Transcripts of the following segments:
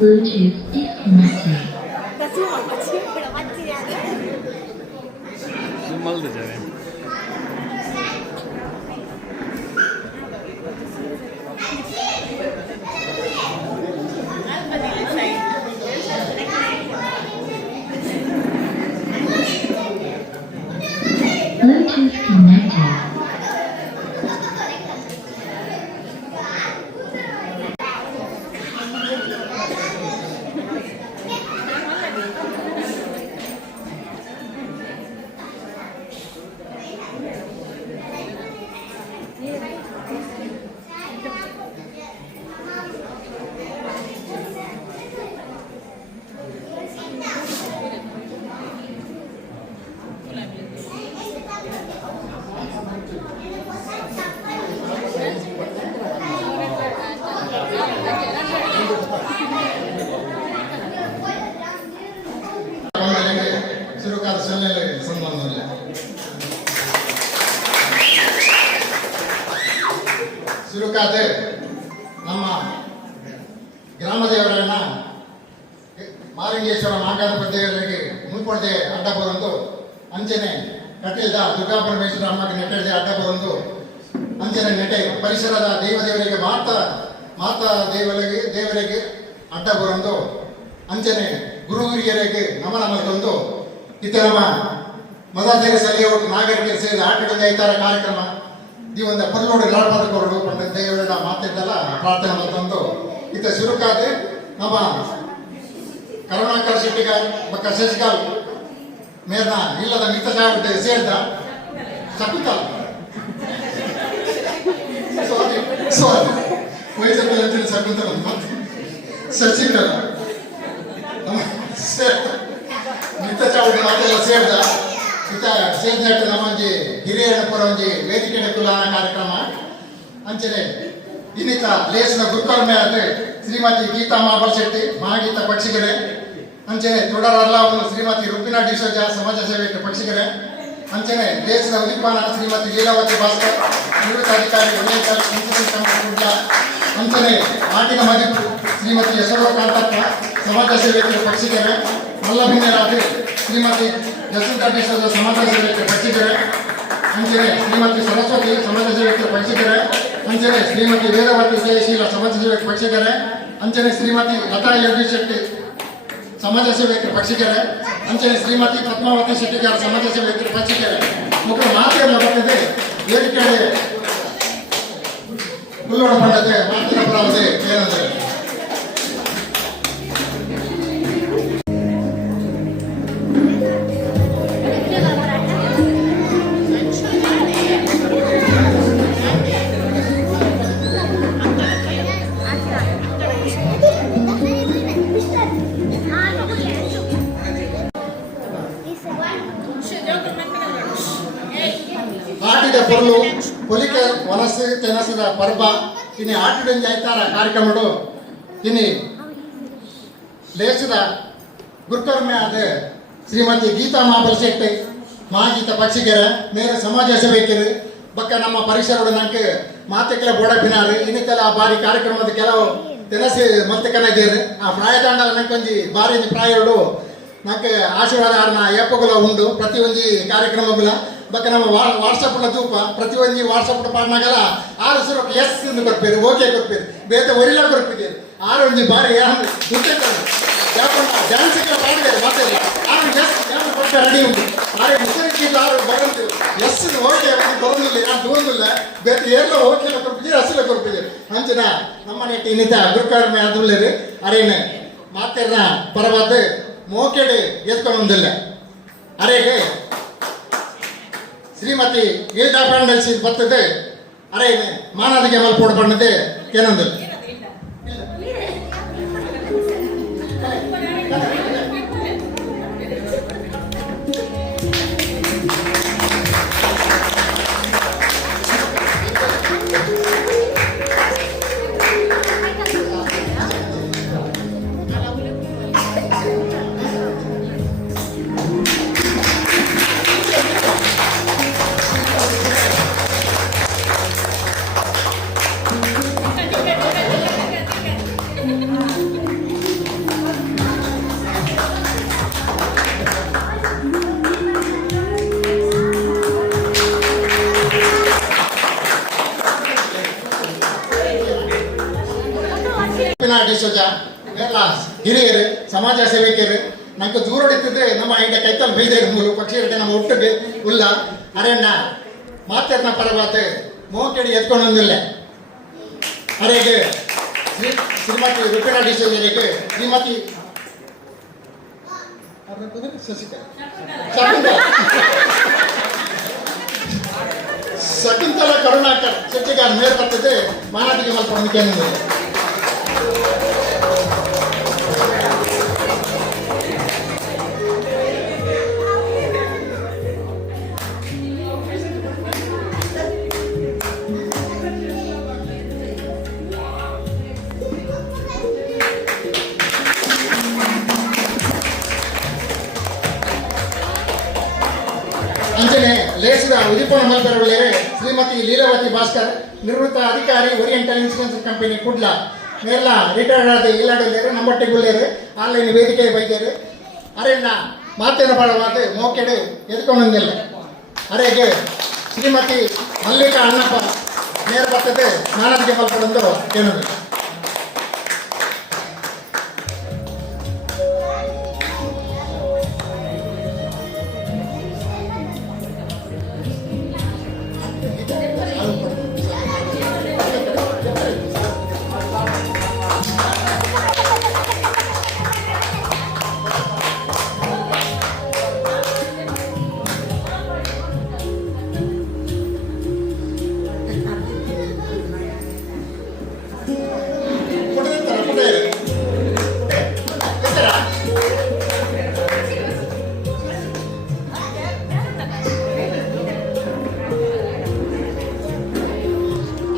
Bluetooth disconnected. Bluetooth connected. ಸುರುಕಾದ ನಮ್ಮ ಗ್ರಾಮ ದೇವರನ್ನ ಮಾಲಿಂಗೇಶ್ವರ ಮಾಂಗಾರಪ್ಪ ದೇವರಿಗೆ ಮುನ್ಪೊಡದೆ ಅಡ್ಡ ಬರಂದು ಅಂಚನೆ ಕಟ್ಟಿಲ್ದ ದುರ್ಗಾ ಪರಮೇಶ್ವರ ಅಮ್ಮಗೆ ನೆಟ್ಟದೆ ಅಡ್ಡ ಬರಂದು ಅಂಚನೆ ನೆಟ್ಟೆ ಪರಿಸರದ ದೇವರಿಗೆ ಮಾತಾ ದೇವರಿಗೆ ಅಡ್ಡ ಬರಂದು ಅಂಚನೆ ಗುರು ಹಿರಿಯರಿಗೆ ನಮನ ಮತ್ತೊಂದು ಇತ್ತ ನಮ್ಮ ಮದಾದೇವ ಸಲಿಯೋಟ್ ನಾಗರಿಕರು ಸೇರಿದ ಆಟದಿಂದ ಐತಾರ ಕಾರ್ಯಕ್ರಮ ಈ ಒಂದು ಪಲ್ಲೋಡು ಲಾಡ್ಪದಕೋಡು ಪಂಡ ದೇವರ ಮಾತಿದ್ದಲ್ಲ ಪ್ರಾರ್ಥನೆ ಮತ್ತೊಂದು ಇತ್ತ ಶುರುಕಾದ ನಮ್ಮ ಕರುಣಾಕರ ಶೆಟ್ಟಿಗಾರ್ ಬಕ್ಕ ಶಶಿಕಾಲ್ ಮೇರ್ನ ಇಲ್ಲದ ಮಿತ್ತ ಜಾಗೃತಿ ಸೇರಿದ ಶಕುಕಾಲ್ ವಯಸ್ಸು ಶಕುಂತಲ ಶಶಿಕಲ ಮಿತ್ತ ಜಾಗೃತಿ ಮಾತೆಲ್ಲ ಸೇರಿದ ಇತ ಸೇರಿದಟ್ಟು ನಮ್ಮಂಜಿ ಹಿರಿಯಣ್ಣಪುರ ಒಂಜಿ ವೇದಿಕೆ ಕುಲಾನ ಕಾರ್ಯಕ್ರಮ ಅಂಚನೆ ಇನ್ನಿತ ಲೇಸ್ನ ಗುರುಕರ್ಮೆ ಆದ್ರೆ ಶ್ರೀಮತಿ ಗೀತಾ ಮಾಬಲ್ ಶೆಟ್ಟಿ ಮಹಾಗೀತ ಪಕ್ಷಿಗೆರೆ ಅಂಚನೆ ತೊಡರಲ್ಲ ಶ್ರೀಮತಿ ರುಕ್ಮಿಣಾ ಡಿಸೋಜ ಸಮಾಜ ಸೇವಕ ಪಕ್ಷಿಗೆರೆ ಅಂಚನೆ ಲೇಸ್ನ ಉದಿಪಾನ ಶ್ರೀಮತಿ ಲೀಲಾವತಿ ಭಾಸ್ಕರ್ ನಿವೃತ್ತ ಅಧಿಕಾರಿ ಉಮೇಶ್ ಅಂಚನೆ ಆಟಿನ ಮದಿಪು ಶ್ರೀಮತಿ ಯಶೋಧ ಕಾಂತಪ್ಪ ಸಮಾಜ ಸೇವಕರು ಪಕ್ಷಿಗೆರೆ ಮಲ್ಲಭಿನ್ಯರಾದ್ರೆ ಶ್ರೀಮತಿ ಯಶೋಧ ಡಿಸೋಜ ಸಮಾಜ ಸೇವಕರು ಪಕ್ಷಿಗೆರೆ ಅಂಚನೆ ಶ್ರೀಮತಿ ಸರಸ್ವತಿ ಸಮಾಜ ಸೇವಕರು ಪಕ್ಷಿಗೆರೆ ಅಂಚನೆ ಶ್ರೀಮತಿ ವೇದವತಿ ಜಯಶೀಲ ಸಮಾಜ ಸೇವಕ ಪಕ್ಷಿಗೆರೆ ಅಂಚನೆ ಶ್ರೀಮತಿ ಲತಾ ಯೋಗಿ ಶೆಟ್ಟಿ ಸಮಾಜ ಸೇವಕರು ಪಕ್ಷಿಗೆರೆ ಅಂಚನೆ ಶ್ರೀಮತಿ ಪದ್ಮಾವತಿ ಶೆಟ್ಟಿಗಾರ ಸಮಾಜ ಸೇವಕರು ಪಕ್ಷಿಗೆರೆ ಮುಖ್ಯ ಮಾತೆಲ್ಲ ಬರ್ತದೆ ವೇದಿಕೆ ಹುಲ್ಲೋಡ ಪಂಡತೆ ಮಾತಿನ ಪರವದೆ ಏನಂದ್ರೆ ಆಟಿದ ಪೊರ್ಲು ಪೊಲಿಕ ವನಸ್ಸು ತೆನಸದ ಪರ್ಬ ಇನ್ನು ಆಟಿಡಂಜಿ ಆಯ್ತಾರ ಕಾರ್ಯಕ್ರಮಗಳು ಇನ್ನು ದೇಶದ ಗುರುಕರ್ಮೆ ಆದ ಶ್ರೀಮತಿ ಗೀತಾ ಮಾಬಲ್ ಶೆಟ್ಟಿ ಮಹಾಗೀತ ಪಕ್ಷಿಗೆರೆ ಮೇರೆ ಸಮಾಜ ಸೇವಕರು ಬಕ್ಕ ನಮ್ಮ ಪರಿಸರ ನಂಗೆ ಮಾತೆಕ್ಕೆಲ್ಲ ಬೋಡಪಿನಾರು ಇನ್ನಿತೆಲ್ಲ ಬಾರಿ ಕಾರ್ಯಕ್ರಮದ ಕೆಲವು ತೆನಸಿ ಮಲ್ತಕನ ಇದ್ದೀರಿ ಆ ಪ್ರಾಯದಾಂಡ ನಂಗೊಂಜಿ ಬಾರಿ ಪ್ರಾಯಗಳು ನಂಗೆ ಆಶೀರ್ವಾದ ಆರ್ನ ಏಪಗುಲ ಉಂಡು ಪ್ರತಿ ಒಂಜಿ ಕಾರ್ಯಕ್ರಮಗುಲ ಬಕ್ಕ ನಮ್ಮ ವಾಟ್ಸಪ್ಲ ತೂಪ ಪ್ರತಿ ಒಂಜಿ ವಾಟ್ಸಪ್ ಪಾಡ್ನಾಗಲ್ಲ ಆರು ಸುರ ಎಸ್ ಎಂದು ಕೊಡ್ಪೇರು ಓಕೆ ಕೊಡ್ಪೇರು ಬೇತ ಒರಿಲ ಕೊಡ್ಪಿದ್ದೀರಿ ಆರು ಒಂಜಿ ಬಾರಿ ಡ್ಯಾನ್ಸ್ ಪಾಡಿದ್ದಾರೆ ಮಾತಾಡಿ ಆರು ಎಸ್ ಕೊಡ್ಪ ರೆಡಿ ಉಂಟು ಆರು ಮುಸರಿಕ್ಕಿಲ್ಲ ಆರು ಬರಂತು ಎಸ್ ಓಕೆ ಬರೋದಿಲ್ಲ ನಾನು ದೂರದಿಲ್ಲ ಬೇತ ಎಲ್ಲ ಓಕೆ ಕೊಡ್ಪಿದ್ದೀರಿ ಹಸಿಲ ಕೊಡ್ಪಿದ್ದೀರಿ ಅಂಚಿನ ನಮ್ಮ ನೆಟ್ಟಿ ಇನ್ನಿತ ಗುರುಕಾರ್ಮೆ ಅದುಳ್ಳೇರಿ ಅರೇನು ಮಾತೇರ್ನ ಪರವಾದ ಮೋಕೆಡು ಎತ್ಕೊಂಡೊಂದಿಲ್ಲ ಅರೇಗೆ ಶ್ರೀಮತಿ ಗೀತಾ ಪಾಂಡಲ್ಸಿ ಬರ್ತದೆ ಅರೇನು ಮಾನದಿಗೆ ಮಲ್ಪೋಡು ಬಣ್ಣದೆ ಏನೊಂದಿಲ್ಲ ಡಿಸೋಜ ಎಲ್ಲ ಹಿರಿಯರು ಸಮಾಜ ಸೇವಕರು ನಂಗೆ ದೂರ ಹೊಡಿತಿದ್ರೆ ನಮ್ಮ ಐಡ ಕೈತಲ್ ಬೈದೇರು ಮೂರು ಪಕ್ಷಿ ನಮ್ಮ ಒಟ್ಟಿಗೆ ಉಲ್ಲ ಅರೆಣ್ಣ ಮಾತೇರ್ನ ಪರವಾತ ಮೋಕೆಡಿ ಎತ್ಕೊಂಡೊಂದಿಲ್ಲ ಅರೆಗೆ ಶ್ರೀಮತಿ ರುಪಿನ ಡಿಸೋಜರಿಗೆ ಶ್ರೀಮತಿ ಶಕುಂತಲ ಕರುಣಾಕರ್ ಸೆಟ್ಟಿಗಾರ ಮೇರ್ ಬರ್ತದೆ ಮಾನದಿಗೆ ಮಲ್ಪೊಂದಕ್ಕೆ ಅಂಚನೆ ಲೇಸಿದ ಉದಿಪನ ಮಲ್ಪೆರೊಳ್ಳೆ ಶ್ರೀಮತಿ ಲೀಲಾವತಿ ಭಾಸ್ಕರ್ ನಿವೃತ್ತ ಅಧಿಕಾರಿ ಓರಿಯೆಂಟಲ್ ಇನ್ಸೂರೆನ್ಸ್ ಕಂಪನಿ ಕುಡ್ಲ ಮೇಲ ರಿಟೈರ್ಡ್ ಆದ ಇಲ್ಲಾಡಲ್ಲೇರು ನಮ್ಮೊಟ್ಟಿಗುಳ್ಳೇರು ಆನ್ಲೈನ್ ವೇದಿಕೆ ಬೈದೇರು ಅರೆಣ್ಣ ಮಾತೇನ ಪರವಾದ ಮೋಕೆಡು ಎದ್ಕೊಂಡೊಂದಿಲ್ಲ ಅರೆಗೆ ಶ್ರೀಮತಿ ಮಲ್ಲಿಕಾ ಅಣ್ಣಪ್ಪ ನೇರ ಬರ್ತದೆ ಮಾನದಿಗೆ ಮಲ್ಪಡೊಂದು ಕೇಳೋದಿಲ್ಲ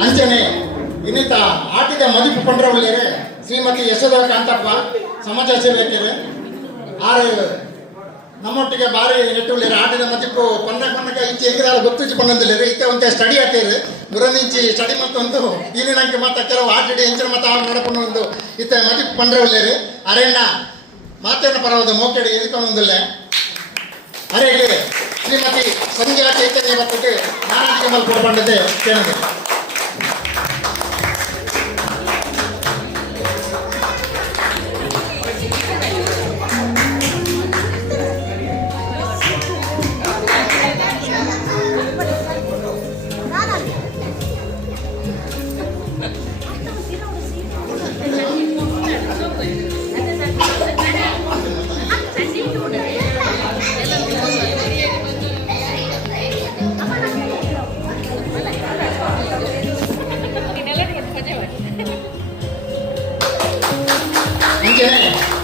ಅಂಚನೆ ಇನ್ನಿತ ಆಟಿದ ಮದುವೆ ಪಂಡ್ರವಳ್ಳಿಯರೆ ಶ್ರೀಮತಿ ಯಶೋಧ ಕಾಂತಪ್ಪ ಸಮಾಜ ಸೇವಕರು ಆರು ನಮ್ಮೊಟ್ಟಿಗೆ ಬಾರಿ ನೆಟ್ಟುಳ್ಳಿರು ಆಟಿದ ಮದುವೆ ಪಂಡಕ ಇಚ್ಚೆ ಹೆಂಗಿರಾಲು ಗೊತ್ತಿಚ್ಚಿ ಪಂಡಂದಿಲ್ಲ ಇತ್ತೆ ಒಂತೆ ಸ್ಟಡಿ ಆಗ್ತೀರಿ ಮುರನಿಂಚಿ ಸ್ಟಡಿ ಮತ್ತೊಂದು ಇಲ್ಲಿ ನಂಗೆ ಮತ್ತೆ ಕೆಲವು ಆಟಿಡಿ ಹೆಂಚಿನ ಮತ್ತೆ ಆಗ ನಡ್ಕೊಂಡು ಒಂದು ಇತ್ತೆ ಮದುವೆ ಪಂಡ್ರವಳ್ಳಿಯರು ಅರೆಣ್ಣ ಮಾತೇನ ಪರವಾದ ಮೋಕೆಡಿ ಎದ್ಕೊಂಡೊಂದಿಲ್ಲ ಅರೆಗೆ ಶ್ರೀಮತಿ ಸಂಧ್ಯಾ ಚೈತನ್ಯ ಬರ್ತದೆ ಮಾನದಿಗೆ ಮಲ್ಪೊಡು ಪಂಡದೆ ಕೇಳದೆ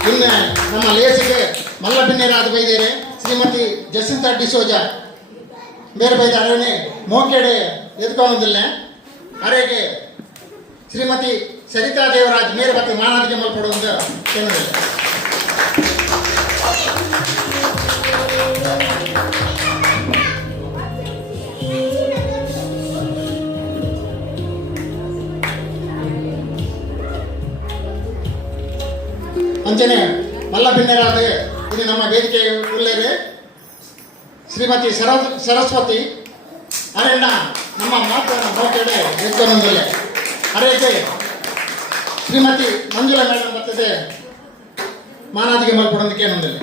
ಇನ್ನು ನಮ್ಮ ಲೇಸಿಗೆ ಮಲ್ಲಪಿನ್ನೇರಾದ ಬೈದೇರೆ ಶ್ರೀಮತಿ ಜಸಿಂತಾ ಡಿಸೋಜ ಬೇರೆ ಬೈದ ಅರಣ್ಯ ಮೋಕೆಡೆ ಎದ್ಕೊಳ್ಳೋದಿಲ್ಲ ಅರೆಗೆ ಶ್ರೀಮತಿ ಸರಿತಾ ದೇವರಾಜ್ ಮೇರೆ ಬತ್ತೆ ಮಾನದಿಗೆ ಮಲ್ಪಡುವಂತ ಕೇಳೋದಿಲ್ಲ ಅಂಚನೆ ಮಲ್ಲ ಭಿನ್ನರಾದ ಇದು ನಮ್ಮ ವೇದಿಕೆ ಉಳ್ಳೇರೆ ಶ್ರೀಮತಿ ಸರಸ್ವತಿ ಅರೆಣ್ಣ ನಮ್ಮ ಮಾತನ್ನ ಮೋಕೆಡೆ ಎತ್ತನೊಂದಲೆ ಅರೆಗೆ ಶ್ರೀಮತಿ ಮಂಜುಳಾ ಮೇಡಮ್ ಬರ್ತದೆ ಮಾನಾದಿಗೆ ಮಲ್ಪಡೋದಕ್ಕೆ ಏನೊಂದಿಲ್ಲ.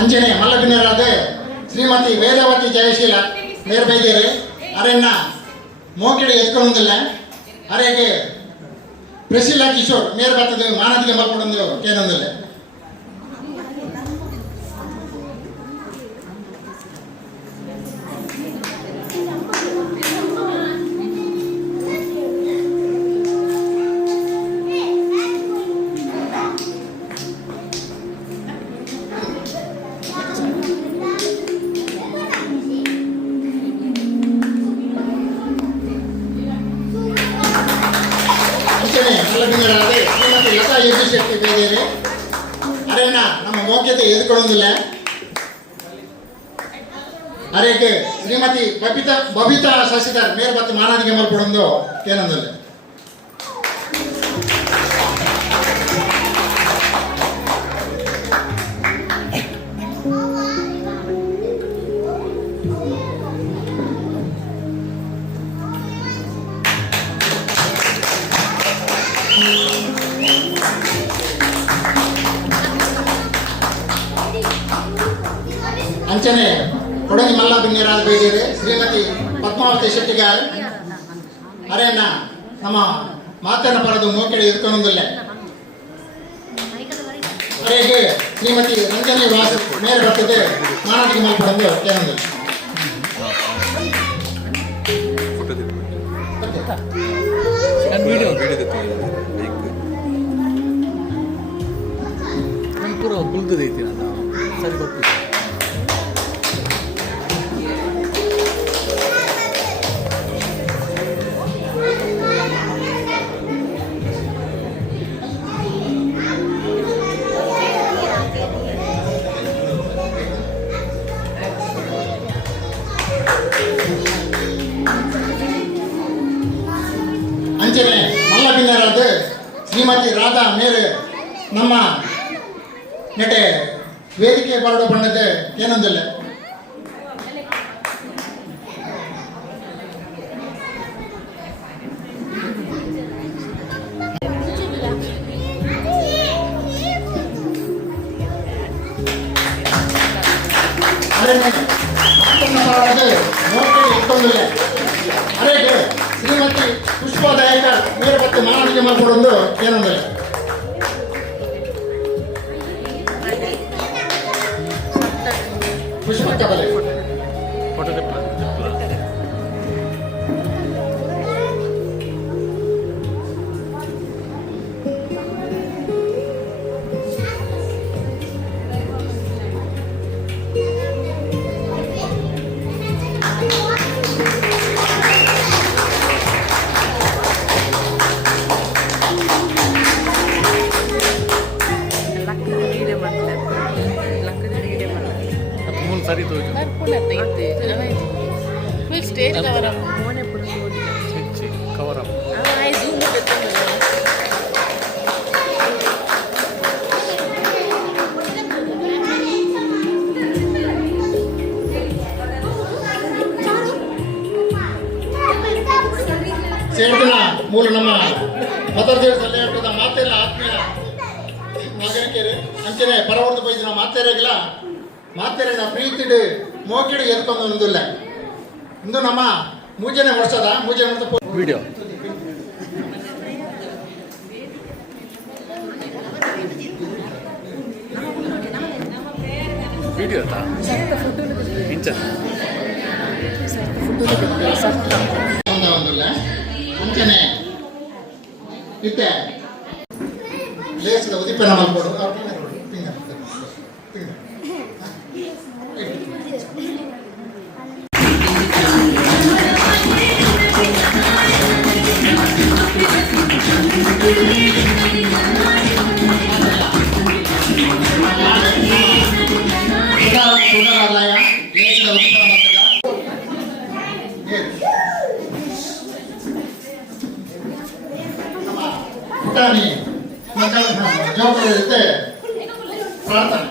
ಅಂಜನೆ ಮಲ್ಲಬಿನ್ನರಾದ ಶ್ರೀಮತಿ ವೇದಾವತಿ ಜಯಶೀಲ ನೇರ್ಬೈದೇರಿ ಅರೆನ್ನ ಮೋಕಿಡೆ ಎತ್ಕೊಂಡೊಂದಿಲ್ಲ ಅರೆಗೆ ಪ್ರಶೀಲಾ ಕಿಶೋರ್ ನೇರ್ ಬರ್ತದೆ ಮಾನದಿಗೆ ಮಲ್ಪಡೊಂದು ಏನೊಂದಿಲ್ಲ. ಮಲ್ಲಬಿನ್ನರಾದೆ ಶ್ರೀಮತಿ ಲತಾ ಯಜ್ಞಶಕ್ತಿ ಬೇದೇರಿ ಅರೆನ್ನ ನಮ್ಮ ಮೋಕ್ಯತೆ ಎದುಕೊಳ್ಳೊಂದಿಲ್ಲ ಅರೆಗೆ ಶ್ರೀಮತಿ ಬಬಿತಾ ಶಶಿಧರ್ ನೇರ್ ಬತ್ತು ಮಾನಾದಿಗೆ ಮಲ್ಪಡೊಂದು ಏನೊಂದಿಲ್ಲ. ಅಂಚನೆ ಕೊಡಗಿ ಮಲ್ಲ ಬಿನ್ನಿರಾದ ಬೇಡಿರೆ ಶ್ರೀಮತಿ ಪದ್ಮಾವತಿ ಶೆಟ್ಟಿಗಾರ್ ಅರೆಣ್ಣ ನಮ್ಮ ಮಾತನ್ನ ಪಡೆದು ಮೋಕೆಡೆ ಎದುಕೊಂಡೊಂದಿಲ್ಲ ಅರೆಗೆ ಶ್ರೀಮತಿ ರಂಜನಿ ವಾಸ್ ನೇರ ಬರ್ತದೆ ಮಾನಾದಿಗೆ ಮಲ್ಪಡೊಂದು ಏನೊಂದಿಲ್ಲ. ಪೂರ ಗುಲ್ದೈತಿ ನಾನು ಸರಿ ಬರ್ತೀನಿ. ಅಂಚನೆ ಮಲ್ಲ ಬಿನ್ನರಾದ ಶ್ರೀಮತಿ ರಾಧಾ ಮೇರೆ ನಮ್ಮ ನೆಟೆ ವೇದಿಕೆ ಬರಡು ಬಣ್ಣದ ಏನೊಂದಿಲ್ಲ. ಇಟ್ಕೊಂಡಿಲ್ಲ ಅರೆಗೆ ಶ್ರೀಮತಿ ಪುಷ್ಪಾ ದಯಾಕರ್ ನೇರ ಬತ್ತು ಮಾನವಿಗೆ ಮಾಡ್ಕೊಡೊಂದು ಏನೊಂದಿಲ್ಲ. ಪುಷ್ಪ ಕಬಲೆ ಸರಿ ತೋಜು ಸ್ಟೇಜ್ ಕವರ್ ಕವರ್ ಅಪ್ ಸೇಡಿನ ಮೂಲ ನಮ್ಮ ಮದರ್ದೇವ ಸಲ್ಲೆಟ್ಟದ ಮಾತೆಲ್ಲ ಆತ್ಮೀಯ ಮಗನಿಕೆರೆ ಅಂಚನೆ ಪರವರ್ತ ಬೈದಿನ ಮಾತೆರೆಗಿಲ್ಲ ಮಾತೆರೆನ ಪ್ರೀತಿಡು ಮೋಕಿಡು ಎತ್ಕೊಂಡು ಒಂದಿಲ್ಲ ಇಂದು ನಮ್ಮ ಮೂಜನೆ ವರ್ಷದ ಮೂಜನೆ ವರ್ಷ ವಿಡಿಯೋ ವಿಡಿಯೋ ಇಂಚ ಒಂದಿಲ್ಲ ಅಂಚನೆ ಇತ್ತೆ ಲೇಸದ ಉದಿಪನ ಮಾಡ್ಕೊಡು చూడాలయ్య దేశದ ಉತ್ತರ ಪುಟಾಣಿ ಮಕ್ಕಳ ಜವಾಬ್ದಾರಿ ಇರುತ್ತೆ ಪ್ರಾರ್ಥನೆ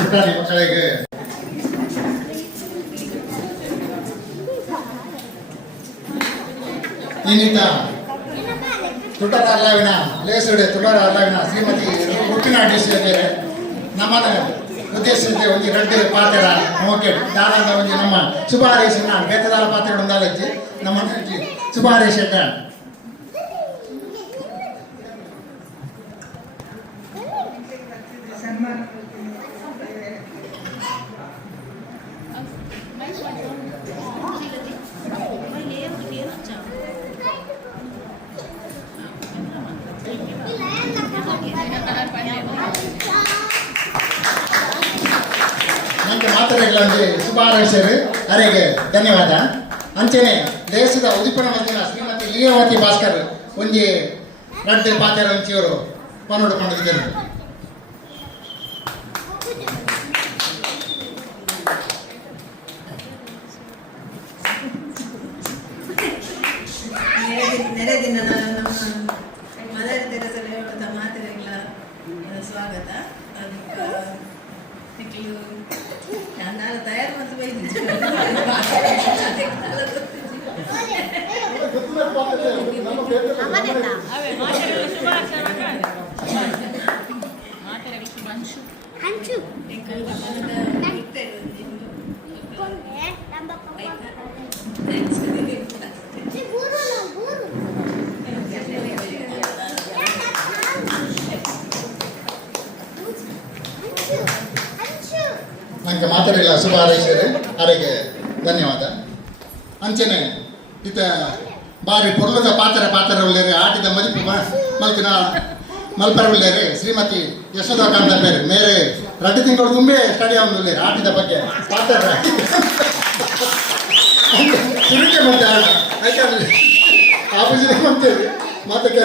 ಪುಟಾಣಿ ಮಕ್ಕಳಿಗೆ ಇನ್ನಿತ ತುಟರಾರ್ಲಾವಿನ ಲೇಸುಡೆ ತುಟರಾರ್ಲಾವಿನ ಶ್ರೀಮತಿ ರುಕ್ಕಿನ ಡಿಸಿಯಲ್ಲಿ ನಮ್ಮನ್ನು ಉದ್ದೇಶಿಸಿದ ಒಂದು ರೆಡ್ಡಿ ಪಾತ್ರ ಓಕೆ ದಾರದ ಒಂದು ನಮ್ಮ ಶುಭಾರೇಶನ ಬೇತದಾರ ಪಾತ್ರಗಳು ಒಂದಾಲಜ್ಜಿ ನಮ್ಮನ್ನು ಶುಭಾರೇಶಕ ನನಗೆ ಮಾತಾಡಲಿಕ್ಕೆ ಶುಭಾರೈಸರು ಅವರಿಗೆ ಧನ್ಯವಾದ ಅಂಚನೆ ದೇಶದ ಉದಿಪನ ಮಂದಿನ ಶ್ರೀಮತಿ ಲೀಲಾವತಿ ಭಾಸ್ಕರ್ ಒಂಜಿ ರಡ್ಡು ಪಾತ್ರ ಹಂಚಿಯವರು ಪನ್ನೊಡ್ಕೊಂಡಿದ್ದಾರೆ ನೆರೆದಿನ ನಮ್ಮ ಮದರ್ ತೆರೆಸಲು ಹೇಳುವಂಥ ಮಾತುಗಳ ಸ್ವಾಗತ ನಾನು ತಯಾರು ಮತ್ತು ನನಗೆ ಮಾತಾಡಿಲ್ಲ ಶುಭ ಹಾರೈಸಿದೆ ಅವರಿಗೆ ಧನ್ಯವಾದ ಅಂಚನೆ ಇತ ಬಾರಿ ಪೊರ್ಲದ ಪಾತ್ರ ಉಳ್ಳೇರೆ ಆಟಿದ ಮದಿಪು ಮಲ್ತಿನ ಮಲ್ಪರ ಉಳ್ಳೇರೆ ಶ್ರೀಮತಿ ಯಶೋಧ ಕಾಂತ ಬೇರೆ ಮೇರೆ ರಡ್ಡು ತಿಂಗಳು ತುಂಬೆ ಸ್ಟಡಿಯಂ ಉಳ್ಳೇರೆ ಆಟಿದ ಬಗ್ಗೆ ಪಾತ್ರ ತಿರುಗಿ ಬಂದೆ ಆಯ್ತು ಆಪೋಸಿಟ್ ಬಂತೇವೆ ಮತ್ತೆ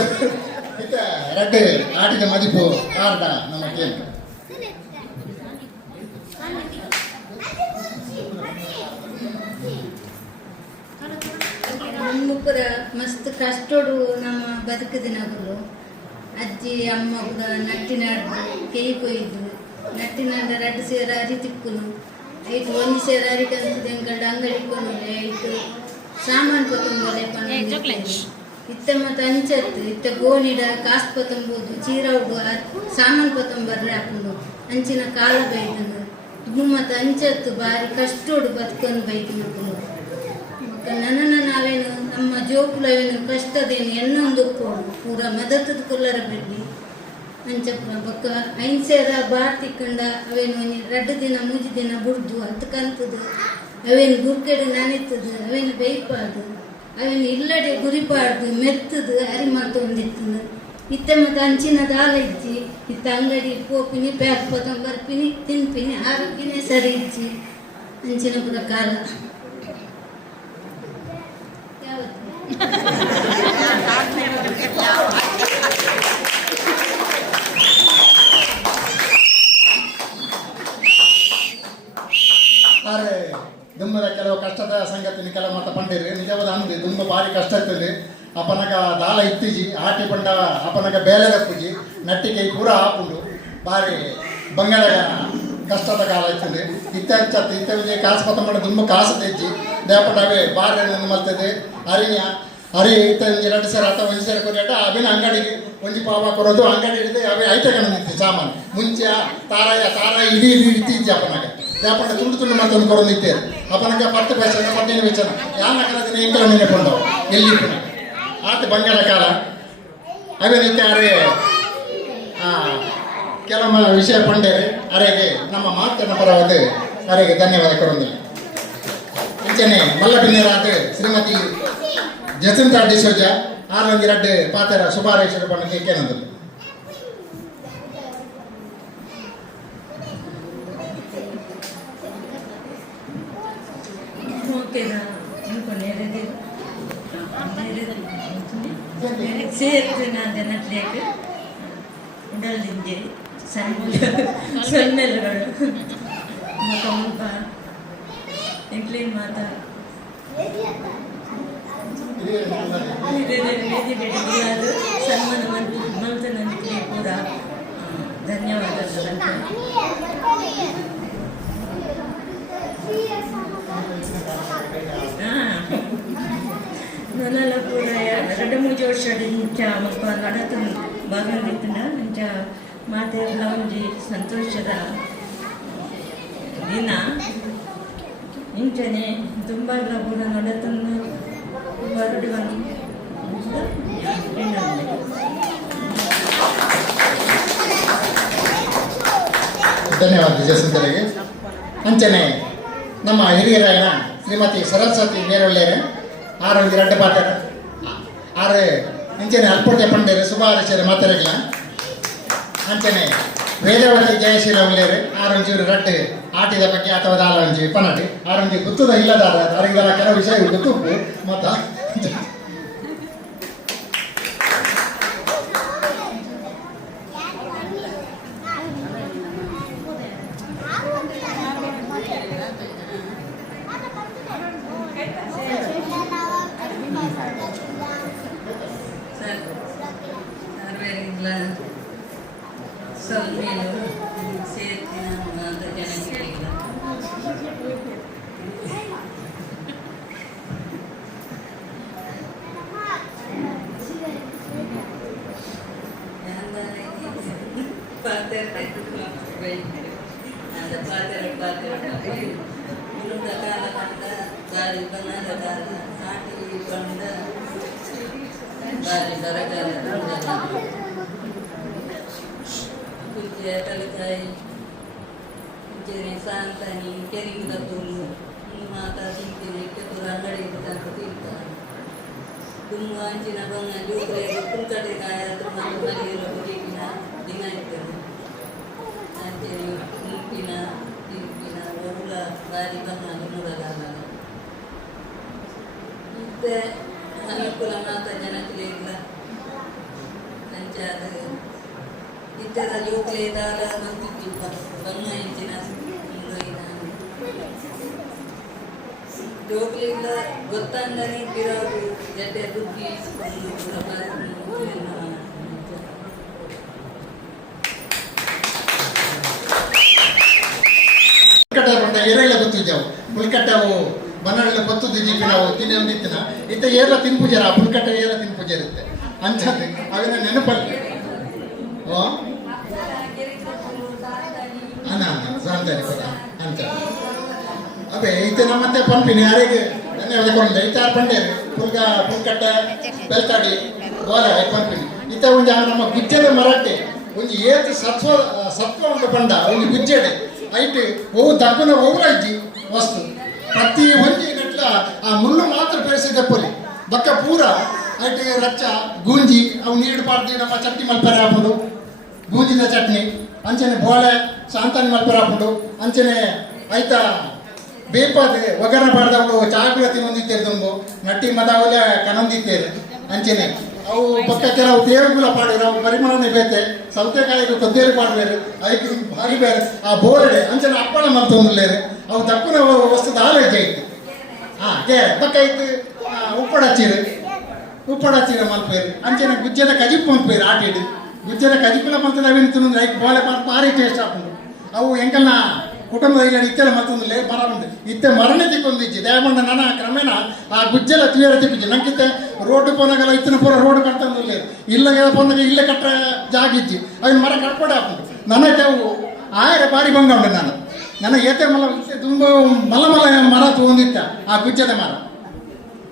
ಇತ ರಡ್ಡು ಆಟಿದ ಮದಿಪು ಕಾರಣ ನಮ್ಮ ಟೀಮ್ ನಮ್ಮಪ್ಪರ ಮಸ್ತ್ ಕಷ್ಟೋಡು ನಮ್ಮ ಬದುಕದಿನಗಳು ಅಜ್ಜಿ ಅಮ್ಮ ಕೂಡ ನಟ್ಟಿನಾಡ್ದು ಕೈ ಕೊಯ್ದು ನಟ್ಟಿನಾಡ ರಡ್ಡು ಸೇರ ಅರಿ ತಿಕ್ಕುನು ಐಟು ಒಂದು ಸೇರ ಅರಿ ಕಲ್ಸಿದ ಎಂಕಲ್ಡು ಅಂಗಡಿ ಕೊಂಡು ಐಟು ಸಾಮಾನು ಪತ್ತೊಂಬೋಲೆ ಇತ್ತ ಮತ್ತು ಅಂಚತ್ತು ಇತ್ತ ಗೋಣಿಡ ಕಾಸು ಪತ್ತೊಂಬೋದು ಚೀರ ಉಡು ಸಾಮಾನು ಪತ್ತೊಂಬರ್ರೆ ಹಾಕೊಂಡು ಅಂಚಿನ ಕಾಲ ಬೈದನು ಮತ್ತು ಅಂಚತ್ತು ಬಾರಿ ಕಷ್ಟೋಡು ಬದುಕೊಂಡು ಬೈದು ಮಕ್ಕಳು ನನ್ನನ್ನು ನಾವೇನು ನಮ್ಮ ಜೋಕುಲವೇನು ಕಷ್ಟದೇನು ಎನ್ನೊಂದು ಪೂರ ಮದತದ ಕೊಲ್ಲರ ಬಿಡ್ಲಿ ಅಂಚಪ್ಪ ಬೊಕ್ಕ ಐನ್ಸೇರ ಬಾರ್ ತಿಕ್ಕಂಡ ಅವೇನು ರಡ್ಡು ದಿನ ಮೂಜಿ ದಿನ ಬುಡ್ದು ಹತ್ತು ಕಂತದು ಅವೇನು ಗುರ್ಕೆಡು ನಾನಿತ್ತದು ಅವೇನು ಬೈಪಾರ್ದು ಅವೇನು ಇಲ್ಲಡೆ ಗುರಿಪಾಡ್ದು ಮೆತ್ತದು ಅರಿ ಮಾಡ್ತೊಂದಿತ್ತು ಇತ್ತೆ ಮತ್ತು ಅಂಚಿನ ದಾಲ ಇಜ್ಜಿ ಇತ್ತ ಅಂಗಡಿ ಪೋಪಿನಿ ಪ್ಯಾಕ್ ಪೋತಂ ಬರ್ಪಿನಿ ತಿನ್ಪಿನಿ ಆರೋಗ್ಯನೇ ಸರಿ ಇಜ್ಜಿ ಅಂಚಿನ ಪುರ ಕಾಲ ಆದರೆ ದುಂಬದ ಕೆಲವು ಕಷ್ಟದ ಸಂಗತಿನ ಕೆಲವು ಮಾತ ಪಂಡಿರಿ ನಿಜವಾದ ಅಂದು ದುಂಬ ಭಾರಿ ಕಷ್ಟ ಇರ್ತದೆ ಅಪನಗ ದಾಲ ಇತ್ತಿಜಿ ಆಟಿ ಪಂಡ ಅಪನಗ ಬೇಲೆ ತಪ್ಪುಜಿ ನಟ್ಟಿಗೆ ಪೂರ ಹಾಪುಂಡು ಭಾರಿ ಬಂಗಾಳ ಕಷ್ಟದ ಕಾಲ ಇರ್ತದೆ ಇತ್ತ ವಿಜಯ ಕಾಸು ಪತ್ತ ಮಾಡಿ ದುಂಬ ಕಾಸು ತೆಜ್ಜಿ ದೇಪಟವೇ ಭಾರಿ ಒಂದು ಮಲ್ತದೆ ಅರಿಣ್ಯ ಅರಿ ಇತ್ತ ಎರಡು ಸೇರಿ ಅಥವಾ ಒಂದು ಸೇರಿ ಕೊರಿಯಾಟ ಅವಿನ ಅಂಗಡಿಗೆ ಒಂಜಿ ಪಾವ ಕೊರೋದು ಅಂಗಡಿ ಹಿಡಿದು ಅವೇ ಐಟಗಳು ನಿಂತು ಸಾಮಾನು ಮುಂಚೆ ತಾರಾಯ ಇಡೀ ಇತ್ತೀಜಿ ಅಪ್ಪನಾಗ ಯಾಪಂಡ ತುಂಡು ಮತ್ತೊಂದು ಕೊರೊಂದು ಇತ್ತೇರು ಅಪ್ಪನಾಗ ಪತ್ತು ಪೈಸೆ ಪಟ್ಟಿನ ವೆಚ್ಚನ ಯಾವ ನಗರದಿನ ಎಂಕಲ ಮೀನೆ ಕೊಂಡವು ಎಲ್ಲಿ ಆತ ಬಂಗಾಳ ಕಾಲ ಅವೇ ನಿತ್ಯ ಅರೆ ಕೆಲವು ವಿಷಯ ಪಂಡೇರಿ ಅರೆಗೆ ನಮ್ಮ ಮಾತಿನ ಪರವಾದ ಅರೆಗೆ ಧನ್ಯವಾದ ಕೊರೊಂದಿಲ್ಲ ಅಂಚನೆ ಮಲ್ಲಪಿನ್ನೇರಾದ ಶ್ರೀಮತಿ ಜಸಂತ ಡಿಸೋಜ ಆರೊಂದು ಎರಡು ಪಾತ್ರ ಶುಭಾರೈಷರು ಪಣ್ಣ ಕೇನಂದ್ರು ಸೇರ್ತಿನಾದನಟ್ಲೇಕ ಉಡಲಿಂಜೆ ಸೊನ್ನೆಲುಗಳು ಮುಖ ಮುಖ ಎಂಕ್ಲೇನ್ ಮಾತ ವೇದಿ ಬೆಳೆದು ಸನ್ಮಾನ ಮಲ್ತನಂದಿಗೆ ಪೂರ ಧನ್ಯವಾದಗಳು ನೊಲಲ ಪೂರ 2-3 ವರ್ಷ ಮುಲ್ಪ ನಡತ ಭಾಗವಹಿಸಿದ ನಂಚ ಮಾತೆಲ್ಲ ಒಂಜಿ ಸಂತೋಷದ ದಿನ ಇಂಚನೆ ತುಂಬ ಪೂರ ನಡತನ್ನು ಹೊರಡು ಬಂದು ಧನ್ಯವಾದ ಜಸಂತರಿಗೆ ಅಂಚನೆ ನಮ್ಮ ಹಿರಿಯರಾಯಣ ಶ್ರೀಮತಿ ಸರಸ್ವತಿ ನೇರೊಳ್ಳೆರೆ ಆರೊಂದು ಎರಡು ಪಾಠ ಆರು ಅಂಚನೆ ಅಲ್ಪಟೆ ಪಂಡೇರು ಶುಭಾರೈಸರು ಮಾತಾಡಲಿಲ್ಲ ಅಂಚನೆ ವೇದವತಿ ಜಯಶೀಲ ಉಳ್ಳೇರು ಆರೊಂಜೂರು ರಡ್ಡು ಆಟಿದ ಬಗ್ಗೆ ಅಥವಾ ದಾಲಂಜಿ ಪನಟಿ ಆರೊಂಜಿ ಗುತ್ತದ ಇಲ್ಲದಾರ ಅವರಿಗೆಲ್ಲ ಕೆಲವು ವಿಷಯ ಗೊತ್ತು ಮತ್ತ ತಲಕಾಯಿ ಸಾಂತಾನಿ ಕೆರೆಯಿಂದ ತುಳು ಮಾತಾ ತಿಂತೀನಿ ಕೆತ್ತೂರು ಅಂಗಡಿ ತಂದು ತಿಂತಾರೆ ತುಂಬ ಅಂಚಿನ ಬಂಗ ಜೋಗ್ರೆ ಕುಲ್ಕಟ್ಟೆಕಾಯ ತುಂಬ ಮನೆಯಲ್ಲ ಬರೀಕಿನ ದಿನ ಇರ್ತದೆ ಅಂಚೆರಿ ಮುಪ್ಪಿನ ತಿಂಪಿನ ಒಬ್ಬಳ ದಾರಿ ಬಂಗ ನೋಡಲಾಗಲ್ಲ ಮತ್ತೆ ಅನುಕೂಲ ಮಾತ ಜನಕ್ಕೆ ಇಲ್ಲ ಸಂಚಾರ ಇತರ ಜೋಕ್ಲೆ ದಾರ ಬಂದಿತ್ತು ಬಂಗ ಇಂಚಿನ ಜೋಕ್ಲಿಂದ ಗೊತ್ತಂಗನಿ ಗಿರೋದು ಜೊತೆ ಬುದ್ಧಿ ಏರೆಲ್ಲ ಗೊತ್ತಿದ್ದಾವು ಪುಲ್ಕಟ್ಟವು ಬನ್ನಡೆಲ್ಲ ಗೊತ್ತದ್ದು ಜಿಪಿ ನಾವು ತಿನ್ನಿ ಒಂದಿತ್ತಿನ ಇತ್ತ ಏರ್ಲ ತಿನ್ಪೂಜಾರ ಪುಲ್ಕಟ್ಟ ಏರ ತಿನ್ಪೂಜ ಇರುತ್ತೆ ಅಂಚಂದ್ರೆ ಅದನ್ನ ನೆನಪಲ್ಲಿ ಸಾಂತಾನಿ ಪದ ಅಂತ ಅದೇ ಈತ ನಮ್ಮತ್ತೆ ಪಂಪಿನಿ ಯಾರಿಗೆ ಧನ್ಯವಾದ ಕೊಂಡೆ ಈತ ಪಂಡೇರು ಪುಲ್ಕಟ್ಟ ಬೆಲ್ತಾಡಿ ಗೋಲ ಪಂಪಿನಿ ಈತ ಒಂದು ನಮ್ಮ ಗುಜ್ಜೆದ ಮರಾಠೆ ಒಂದು ಏತು ಸತ್ವ ಉಂಟು ಪಂಡ ಒಂದು ಗುಜ್ಜೆಡೆ ಐಟ್ ಓ ದಕ್ಕನ ಓವರಾಜಿ ವಸ್ತು ಪ್ರತಿ ಒಂಜಿ ನಟ್ಲ ಆ ಮುಳ್ಳು ಮಾತ್ರ ಬೆಳೆಸಿದ ಪೊಲಿ ಬಕ್ಕ ಪೂರ ಐಟ್ ರಚ್ಚ ಗೂಂಜಿ ಅವು ನೀರು ಪಾಡ್ದು ನಮ್ಮ ಚಟ್ನಿ ಮಲ್ಪರೆ ಹಾಕೊಂಡು ಗೂಂಜಿದ ಚಟ್ನಿ ಅಂಚನೆ ಬೋಳೆ ಸಾಂತಾನಿ ಮಲ್ಪರೆ ಹಾಕೊಂಡು ಅಂಚನೆ ಐತ ಬೇಪಾದ ಒಗ್ಗರಣೆ ಪಾಡ್ದವು ಚಾಕುಲ ತಿನ್ನೊಂದಿತ್ತೇರು ತುಂಬು ನಟ್ಟಿ ಮದಾವಲೆ ಕನೊಂದಿತ್ತೇರು ಅಂಚನೆ ಅವು ಪಕ್ಕ ಕೆಲವು ದೇವಗುಲ ಪಾಡಿರು ಅವು ಪರಿಮಳನೆ ಬೇತೆ ಸೌತೆಕಾಯಿಗೆ ಕೊದ್ದೇರಿ ಪಾಡ್ಬೇರು ಅದಕ್ಕೆ ಭಾರಿ ಬೇರೆ ಆ ಬೋರ್ಡೆ ಅಂಚನೆ ಅಪ್ಪಳ ಮಲ್ತೊಂದುಲೇರು ಅವು ದಕ್ಕುನ ವಸ್ತುದ ಆಲೋಚನೆ ಇತ್ತು ಪಕ್ಕ ಇತ್ತು ಉಪ್ಪಡಚ್ಚಿರ ಮಲ್ಪೇರು ಅಂಚನೆ ಗುಜ್ಜದ ಕಜಿಪ್ಪು ಮಲ್ಪೇರು ಆಟಿಡು ಗುಜ್ಜದ ಕಜಿಪ್ಪುಲ ಮಲ್ತದ ಅವೇನು ತಿನ್ನೋದು ಐಕ್ ಬೋಲೆ ಭಾರಿ ಟೇಸ್ಟ್ ಹಾಕೊಂಡು ಅವು ಎಂಕಲ್ನ ಕುಟುಂಬದ ಈಗ ಇತ್ತೆಲ್ಲ ಮತ್ತೊಂದು ಮರ ಉಂಟು ಇತ್ತೆ ಮರನೇ ತಿಕ್ಕೊಂದಿಜ್ಜಿ ದಯಮಂಡ ನನ್ನ ಕ್ರಮೇಣ ಆ ಗುಜ್ಜೆಲ್ಲ ಕ್ಲಿಯರ್ ತಿಪ್ಪಿಜ್ಜಿ ನಂಗಿತ್ತೆ ರೋಡ್ ಪೋನಾಗೆಲ್ಲ ಇತ್ತಿನ ಪೂರ ರೋಡ್ ಕಟ್ತಂದು ಇಲ್ಲ ಪೋನಾಗ ಇಲ್ಲೇ ಕಟ್ಟ ಜಾಗಿಜ್ಜಿ ಅವಿನ ಮರ ಕಟ್ಕೊಂಡು ಹಾಕೊಂಡು ನನಗೆ ಅವು ಆಯರ ಬಾರಿ ಬಂಗ ಉಂಟು ನನ್ನ ಏತೆ ಮಲ ತುಂಬ ಮಲ್ಲ ಮರ ತೊಗೊಂಡಿತ್ತ ಆ ಗುಜ್ಜದ ಮರ